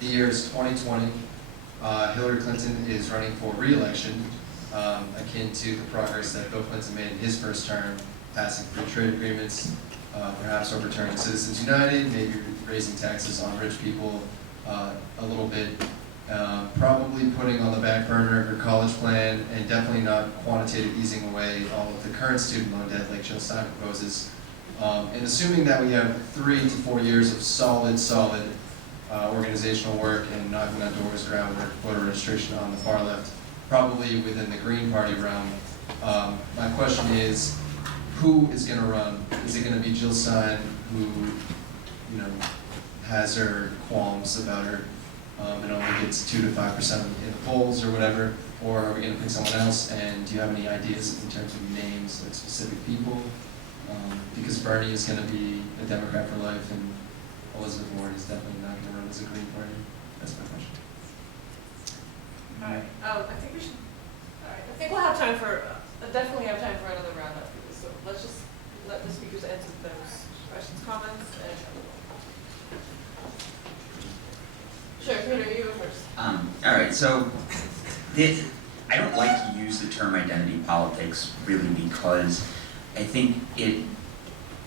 the year is 2020, Hillary Clinton is running for re-election, akin to the progress that Bill Clinton made in his first term, passing free trade agreements, perhaps overturning Citizens United, maybe raising taxes on rich people a little bit, probably putting on the back burner her college plan, and definitely not quantitative easing away all of the current student loan debt like Jill Stein proposes. And assuming that we have 3 to 4 years of solid organizational work and knocking on doors, groundwork, voter registration on the far left, probably within the Green Party realm, my question is, who is going to run? Is it going to be Jill Stein, who has her qualms about her and only gets 2 to 5% in the polls or whatever, or are we going to pick someone else? And do you have any ideas in terms of names, like specific people? Because Bernie is going to be a Democrat for life, and Elizabeth Warren is definitely not going to run as a Green Party. That's my question. All right. I think we should. All right. I think we'll have time for. Definitely have time for another roundup. So let's just let the speakers answer those questions, comments, and. Sure, Peter, you go first. All right, so I don't like to use the term identity politics really, because I think it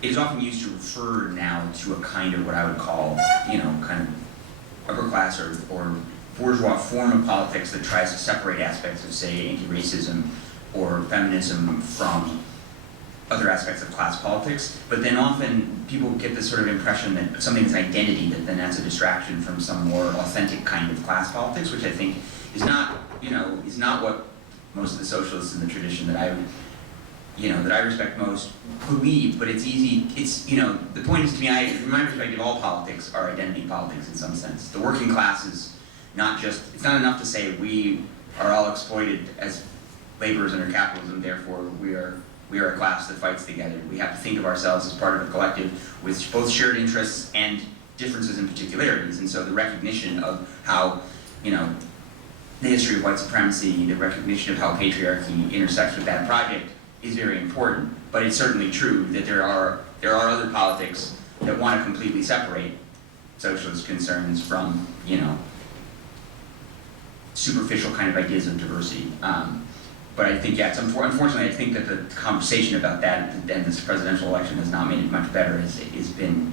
is often used to refer now to a kind of what I would call, kind of upper class or bourgeois form of politics that tries to separate aspects of, say, anti-racism or feminism from other aspects of class politics. But then often people get this sort of impression that something is identity, that then that's a distraction from some more authentic kind of class politics, which I think is not, is not what most of the socialists in the tradition that I respect most believe. But it's easy. It's the point is, to me, from my perspective, all politics are identity politics in some sense. The working class is not just. It's not enough to say we are all exploited as laborers under capitalism. Therefore, we're we are a class that fights together. We have to think of ourselves as part of a collective with both shared interests and differences in particularities. And so the recognition of how, the history of white supremacy, the recognition of how patriarchy intersects with that project is very important. But it's certainly true that there are other politics that want to completely separate socialist concerns from, superficial kind of ideas of diversity. But I think, yeah, unfortunately, I think that the conversation about that and this presidential election has not made it much better. Has been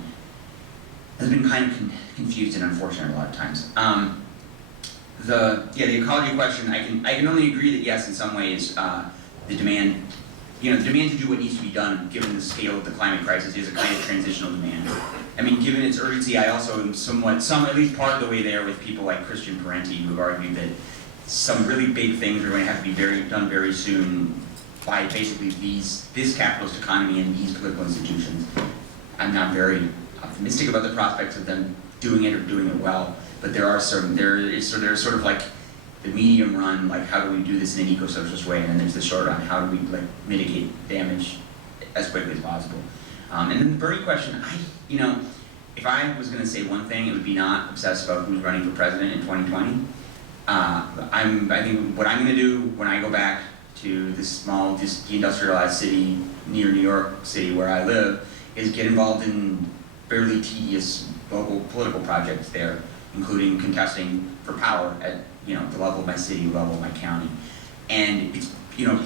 kind of confused and unfortunate a lot of times. The ecology question, I can only agree that yes, in some ways, the demand to do what needs to be done, given the scale of the climate crisis, is a kind of transitional demand. I mean, given its urgency, I also am at least part of the way there with people like Christian Parenti, who have argued that some really big things are going to have to be done very soon by basically this capitalist economy and these political institutions. I'm not very optimistic about the prospects of them doing it or doing it well, but there is sort of like the medium run, like how do we do this in an eco-socialist way, and then there's the short run, how do we mitigate damage as quickly as possible. And then the Bernie question, if I was going to say one thing, it would be not obsess about who's running for president in 2020. I think what I'm going to do when I go back to this small, deindustrialized city near New York City where I live is get involved in fairly tedious local political projects there, including contesting for power at the level of my city, level of my county. And it's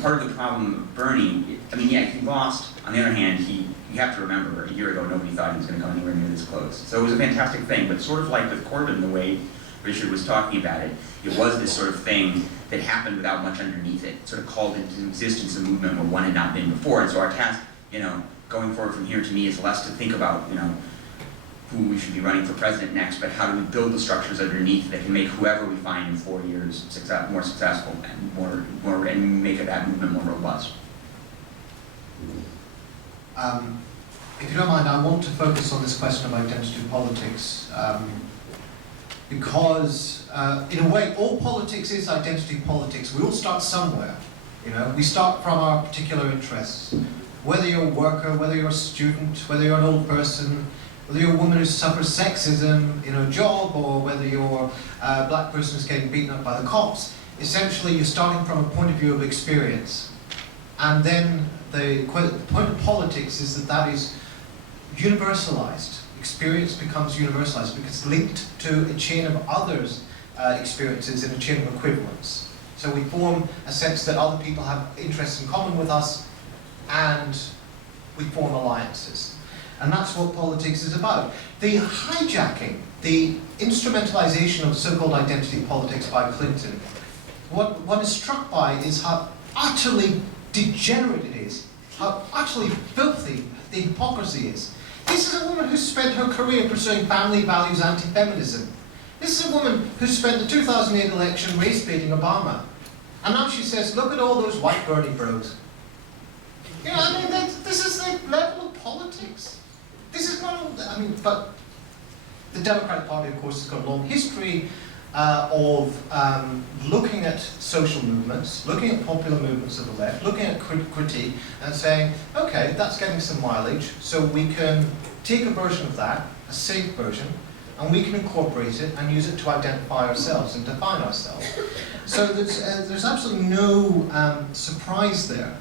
part of the problem of Bernie. I mean, yeah, he lost. On the other hand, you have to remember, a year ago nobody thought he was going to come anywhere near this close. So it was a fantastic thing, but sort of like with Corbyn, the way Richard was talking about it, it was this sort of thing that happened without much underneath it. It sort of called into existence a movement where one had not been before. And so our task, going forward from here to me is less to think about, who we should be running for president next, but how do we build the structures underneath that can make whoever we find in 4 years more successful and more and make that movement more robust. If you don't mind, I want to focus on this question of identity politics, because in a way, all politics is identity politics. We all start somewhere. We start from our particular interests. Whether you're a worker, whether you're a student, whether you're an old person, whether you're a woman who suffers sexism in a job, or whether you're a black person who's getting beaten up by the cops, essentially you're starting from a point of view of experience. And then the point of politics is that is universalized. Experience becomes universalized because it's linked to a chain of others' experiences in a chain of equivalence. So we form a sense that other people have interests in common with us, and we form alliances. And that's what politics is about. The hijacking, the instrumentalization of so-called identity politics by Clinton, what one is struck by is how utterly degenerate it is, how utterly filthy the hypocrisy is. This is a woman who spent her career pursuing family values anti-feminism. This is a woman who spent the 2008 election race-baiting Obama. And now she says, look at all those white Bernie bros. This is the level of politics. This is not, but the Democratic Party, of course, has got a long history of looking at social movements, looking at popular movements of the left, looking at critique, and saying, okay, that's getting some mileage, so we can take a version of that, a safe version, and we can incorporate it and use it to identify ourselves and define ourselves. So there's absolutely no surprise there.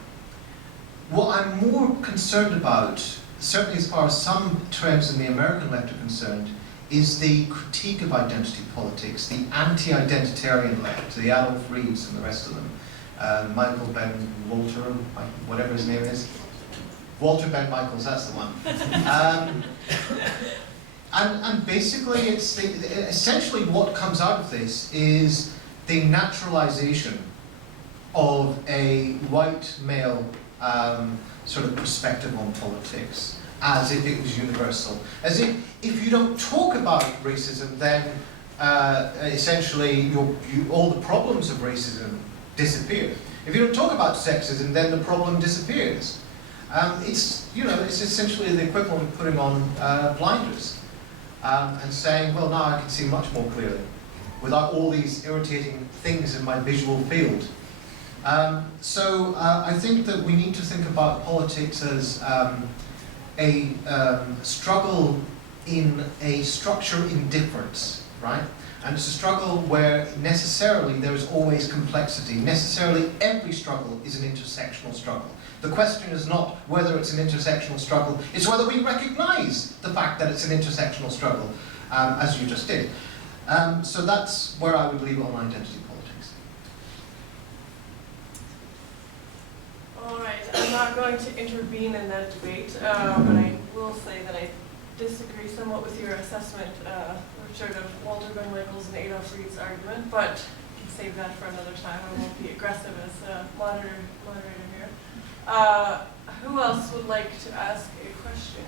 What I'm more concerned about, certainly as far as some trends in the American left are concerned, is the critique of identity politics, the anti-identitarian left, the Adolf Reeds and the rest of them, Michael Ben Walter, whatever his name is, Walter Ben Michaels, that's the one. And basically, essentially what comes out of this is the naturalization of a white male sort of perspective on politics, as if it was universal. As if you don't talk about racism, then essentially all the problems of racism disappear. If you don't talk about sexism, then the problem disappears. It's essentially the equivalent of putting on blinders and saying, well, now I can see much more clearly without all these irritating things in my visual field. So I think that we need to think about politics as a struggle in a structure indifference, right? And it's a struggle where necessarily there is always complexity. Necessarily every struggle is an intersectional struggle. The question is not whether it's an intersectional struggle, it's whether we recognize the fact that it's an intersectional struggle, as you just did. So that's where I would leave it on identity politics. All right, I'm not going to intervene in that debate, but I will say that I disagree somewhat with your assessment, Richard, of Walter Benwickle's and Adolf Reed's argument, but we can save that for another time. I won't be aggressive as a moderator here. Who else would like to ask a question?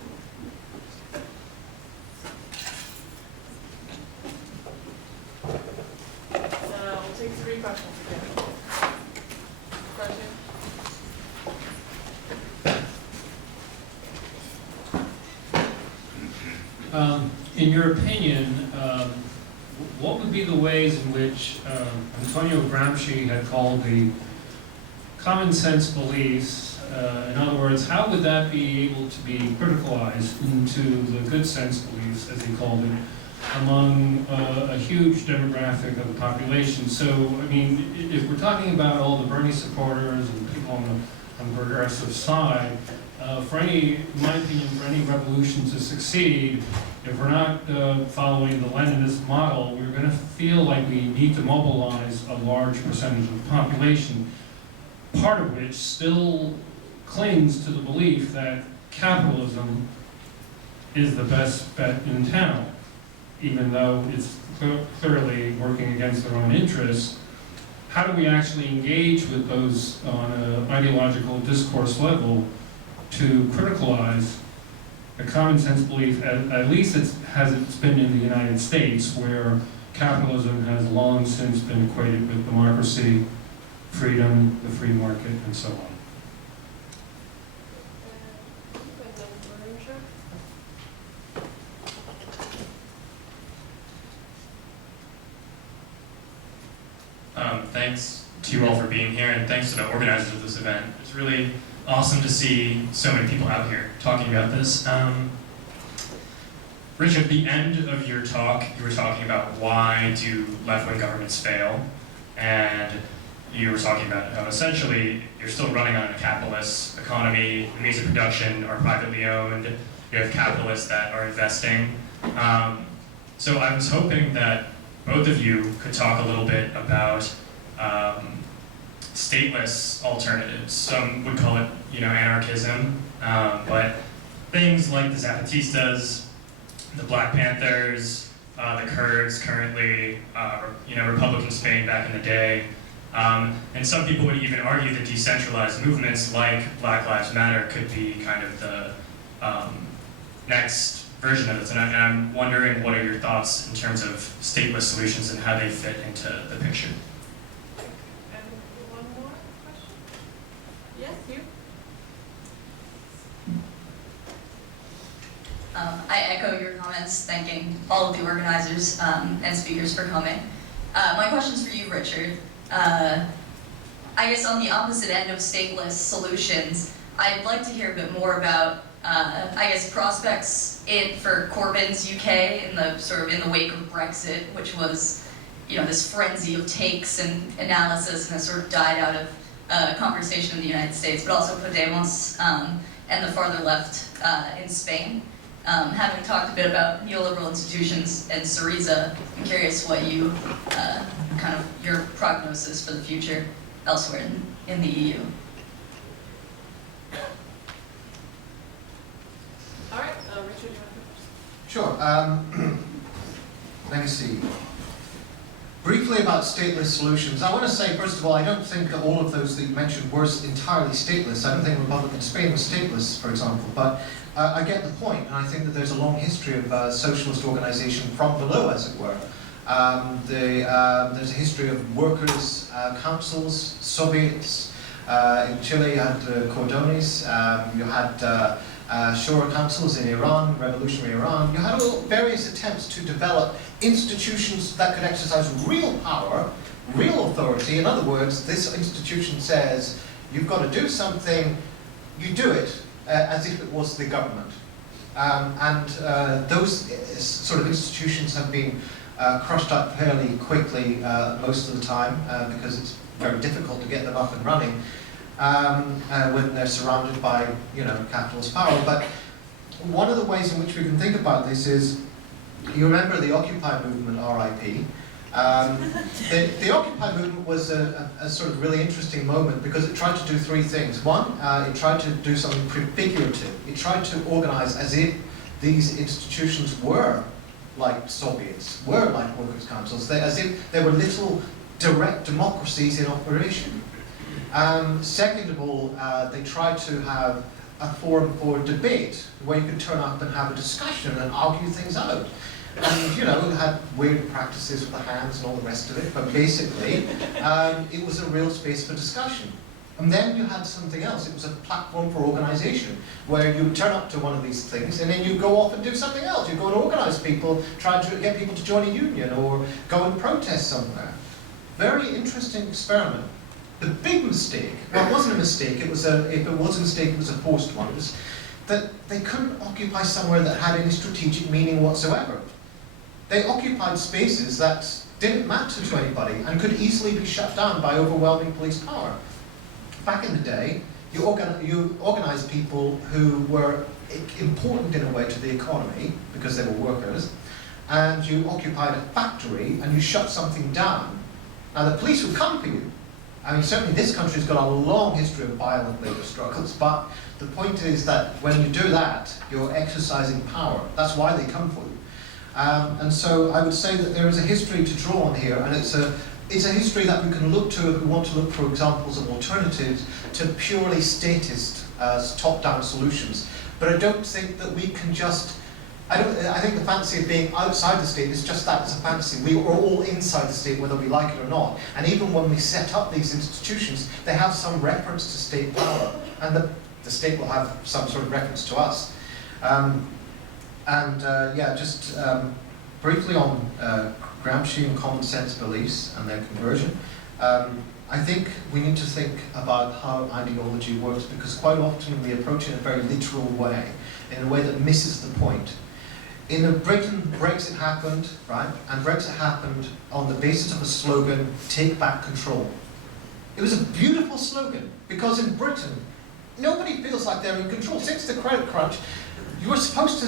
We'll take 3 questions again. Question? In your opinion, what would be the ways in which Antonio Gramsci had called the common sense beliefs, in other words, how would that be able to be criticalized into the good sense beliefs, as he called it, among a huge demographic of the population? So, I mean, if we're talking about all the Bernie supporters and people on the progressive side, in my opinion, for any revolution to succeed, if we're not following the Leninist model, we're going to feel like we need to mobilize a large percentage of the population, part of which still clings to the belief that capitalism is the best bet in town, even though it's clearly working against their own interests. How do we actually engage with those on an ideological discourse level to criticalize a common sense belief, at least as it's been in the United States, where capitalism has long since been equated with democracy, freedom, the free market, and so on? Thanks to you all for being here, and thanks to the organizers of this event. It's really awesome to see so many people out here talking about this. Rich, at the end of your talk, you were talking about why do left-wing governments fail, and you were talking about how essentially you're still running on a capitalist economy, the means of production are privately owned, you have capitalists that are investing. So I was hoping that both of you could talk a little bit about stateless alternatives. Some would call it, anarchism, but things like the Zapatistas, the Black Panthers, the Kurds currently, Republican Spain back in the day, and some people would even argue that decentralized movements like Black Lives Matter could be kind of the next version of this. And I'm wondering, what are your thoughts in terms of stateless solutions and how they fit into the picture? And one more question? Yes, you? I echo your comments, thanking all of the organizers and speakers for coming. My question's for you, Richard. I guess on the opposite end of stateless solutions, I'd like to hear a bit more about prospects for Corbyn's UK in the wake of Brexit, which was, this frenzy of takes and analysis, and has sort of died out of conversation in the United States, but also Podemos and the farther left in Spain. Having talked a bit about neoliberal institutions and Syriza, I'm curious what you, your prognosis for the future elsewhere in the EU. All right, Richard, you want to Sure. Let me see. Briefly about stateless solutions. I want to say, first of all, I don't think that all of those that you mentioned were entirely stateless. I don't think Republican Spain was stateless, for example, but I get the point, and I think that there's a long history of socialist organization from below, as it were. There's a history of workers' councils, Soviets. In Chile, you had Cordones. You had Shura councils in Iran, revolutionary Iran. You had various attempts to develop institutions that could exercise real power real authority. In other words, this institution says, you've got to do something, you do it as if it was the government. Those sort of institutions have been crushed up fairly quickly most of the time because it's very difficult to get them up and running when they're surrounded by, capitalist power. But one of the ways in which we can think about this is, you remember the Occupy movement, RIP. The Occupy movement was a sort of really interesting moment because it tried to do three things. One, it tried to do something prefigurative. It tried to organize as if these institutions were like Soviets, were like workers' councils, as if they were little direct democracies in operation. Second of all, they tried to have a forum for debate, where you could turn up and have a discussion and argue things out. And, had weird practices with the hands and all the rest of it, but basically, it was a real space for discussion. And then you had something else. It was a platform for organization, where you would turn up to one of these things, and then you go off and do something else. You go and organize people, try to get people to join a union, or go and protest somewhere. Very interesting experiment. The big mistake, well, it wasn't a mistake, if it was a mistake, it was a forced one, was that they couldn't occupy somewhere that had any strategic meaning whatsoever. They occupied spaces that didn't matter to anybody and could easily be shut down by overwhelming police power. Back in the day, you organized people who were important in a way to the economy because they were workers, and you occupied a factory and you shut something down. Now the police would come for you. I mean, certainly this country's got a long history of violent labour struggles, but the point is that when you do that, you're exercising power. That's why they come for you. And so I would say that there is a history to draw on here, and it's a history that we can look to if we want to look for examples of alternatives to purely statist, top-down solutions. But I don't think that we can just, I think the fantasy of being outside the state is just that, it's a fantasy. We are all inside the state whether we like it or not. And even when we set up these institutions, they have some reference to state power. And the state will have some sort of reference to us. Just briefly on Gramsci and common sense beliefs and their conversion. I think we need to think about how ideology works, because quite often we approach it in a very literal way, in a way that misses the point. In Britain, Brexit happened, right? And Brexit happened on the basis of a slogan, take back control. It was a beautiful slogan, because in Britain, nobody feels like they're in control. Since the credit crunch, you were supposed to,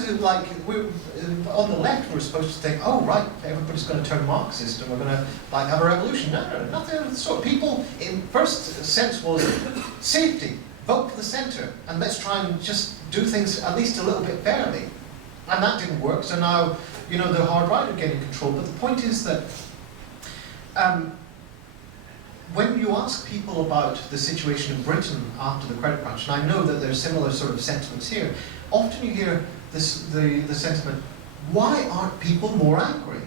on the left, we're supposed to think, oh, right, everybody's going to turn Marxist and we're going to, have a revolution. No, nothing of the sort. People, in first sense, was safety, vote for the centre, and let's try and just do things at least a little bit fairly. And that didn't work, so now, the hard right are getting control. But the point is that when you ask people about the situation in Britain after the credit crunch, and I know that there's similar sort of sentiments here, often you hear the sentiment, why aren't people more angry?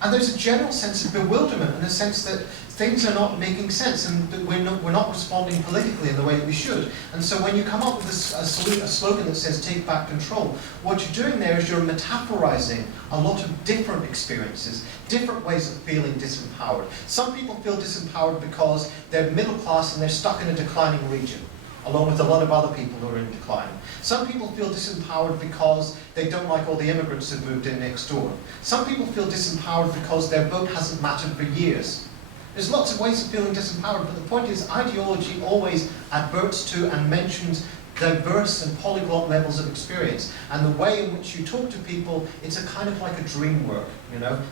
And there's a general sense of bewilderment, and a sense that things are not making sense, and that we're not responding politically in the way that we should. And so when you come up with a slogan that says take back control, what you're doing there is you're metaphorizing a lot of different experiences, different ways of feeling disempowered. Some people feel disempowered because they're middle class and they're stuck in a declining region, along with a lot of other people who are in decline. Some people feel disempowered because they don't like all the immigrants who've moved in next door. Some people feel disempowered because their vote hasn't mattered for years. There's lots of ways of feeling disempowered, but the point is ideology always adverts to and mentions diverse and polyglot levels of experience. And the way in which you talk to people, it's a kind of like a dream work,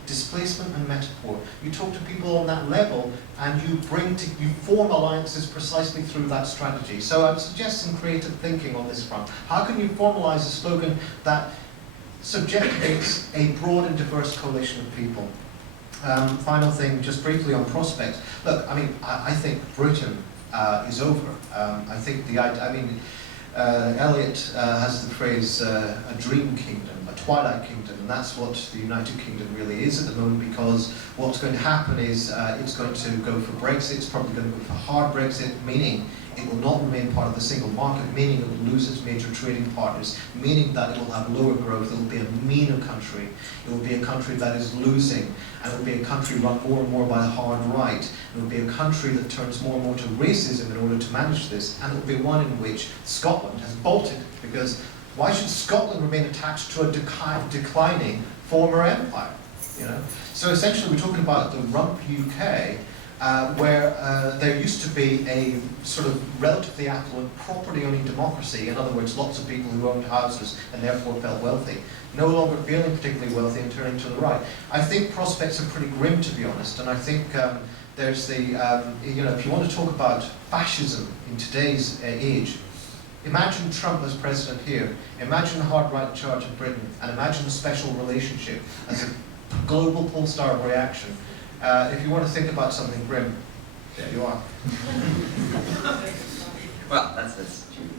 displacement and metaphor. You talk to people on that level, and you form alliances precisely through that strategy. So I would suggest some creative thinking on this front. How can you formalize a slogan that subjectivates a broad and diverse coalition of people? Final thing, just briefly on prospects. Look, I think Britain is over. I think Eliot has the phrase a dream kingdom, a twilight kingdom, and that's what the United Kingdom really is at the moment, because what's going to happen is it's going to go for Brexit, it's probably going to go for hard Brexit, meaning It will not remain part of the single market, meaning it will lose its major trading partners, meaning that it will have lower growth, it will be a meaner country, it will be a country that is losing, and it will be a country run more and more by the hard right. It will be a country that turns more and more to racism in order to manage this, and it will be one in which Scotland has bolted, because why should Scotland remain attached to a declining former empire? You know? So essentially we're talking about the rump UK, where there used to be a sort of relatively affluent property-owning democracy, in other words, lots of people who owned houses and therefore felt wealthy, no longer feeling particularly wealthy and turning to the right. I think prospects are pretty grim, to be honest, and I think there's the, you know, if you want to talk about fascism in today's age, imagine Trump as president here, imagine the hard right in charge of Britain, and imagine a special relationship as a global pole-star reaction. If you want to think about something grim, there you are. Well, that's true.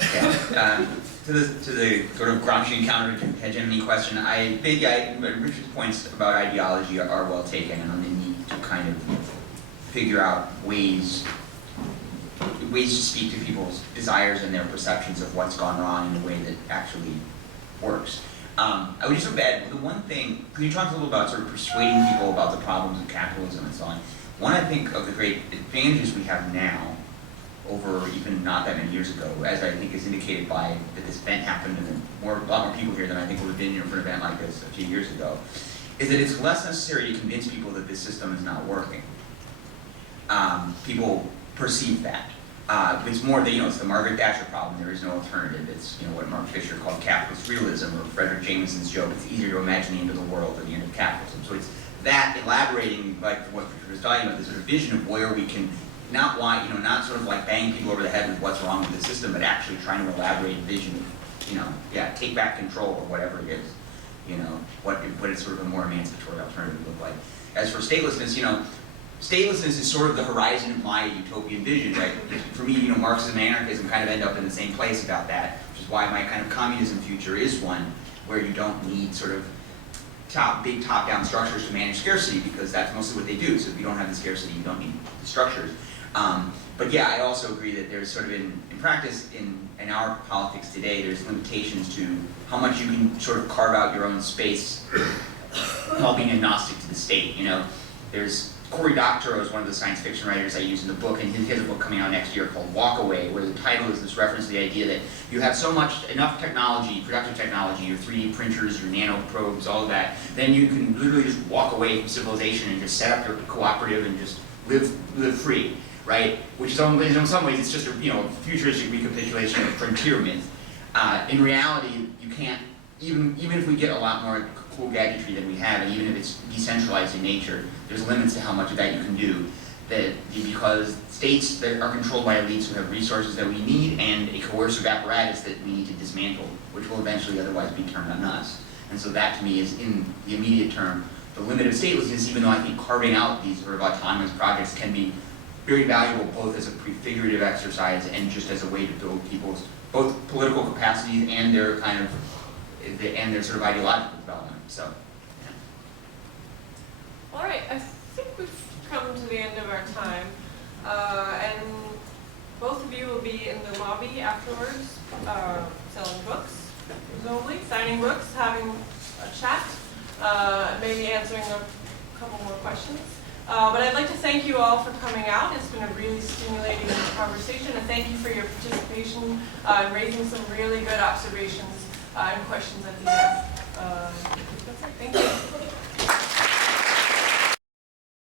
Yeah. To the sort of Gramscian counter-hegemony question, Richard's points about ideology are well taken, and on the need to kind of figure out ways to speak to people's desires and their perceptions of what's gone wrong in a way that actually works. I would just sort of add the one thing, because you talked a little about sort of persuading people about the problems of capitalism and so on. One, I think, of the great advantages we have now over even not that many years ago, as I think is indicated by that this event happened and a lot more people here than I think would have been here for an event like this a few years ago, is that it's less necessary to convince people that this system is not working. People perceive that. It's more that, it's the Margaret Thatcher problem, there is no alternative. It's, what Mark Fisher called capitalist realism, or Fredric Jameson's joke, it's easier to imagine the end of the world than the end of capitalism. So it's that elaborating, like what Fisher was talking about, this sort of vision of where we can, not sort of like bang people over the head with what's wrong with the system, but actually trying to elaborate a vision of, take back control or whatever it is. What is sort of a more emancipatory alternative look like. As for statelessness, statelessness is sort of the horizon of my utopian vision, right? For me, Marxism and anarchism kind of end up in the same place about that, which is why my kind of communism future is one where you don't need sort of big top-down structures to manage scarcity, because that's mostly what they do. So if you don't have the scarcity, you don't need the structures. But yeah, I also agree that there's sort of in practice, in our politics today, there's limitations to how much you can sort of carve out your own space while being agnostic to the state. There's Cory Doctorow is one of the science fiction writers I use in the book, and he has a book coming out next year called Walk Away, where the title is this reference to the idea that you have enough technology, productive technology, your 3D printers, your nano probes, all of that, then you can literally just walk away from civilization and just set up your cooperative and just live free, right? Which in some ways it's just a futuristic recapitulation of frontier myth. In reality, you can't, even if we get a lot more cool gadgetry than we have, and even if it's decentralized in nature, there's limits to how much of that you can do. Because states that are controlled by elites who have resources that we need and a coercive apparatus that we need to dismantle, which will eventually otherwise be turned on us. And so that to me is, in the immediate term, the limit of statelessness, even though I think carving out these sort of autonomous projects can be very valuable both as a prefigurative exercise and just as a way to build people's both political capacities and their kind of their sort of ideological development. So, yeah. All right, I think we've come to the end of our time, and both of you will be in the lobby afterwards, selling books, presumably, signing books, having a chat, maybe answering a couple more questions. But I'd like to thank you all for coming out. It's been a really stimulating conversation, and thank you for your participation and raising some really good observations and questions at the end.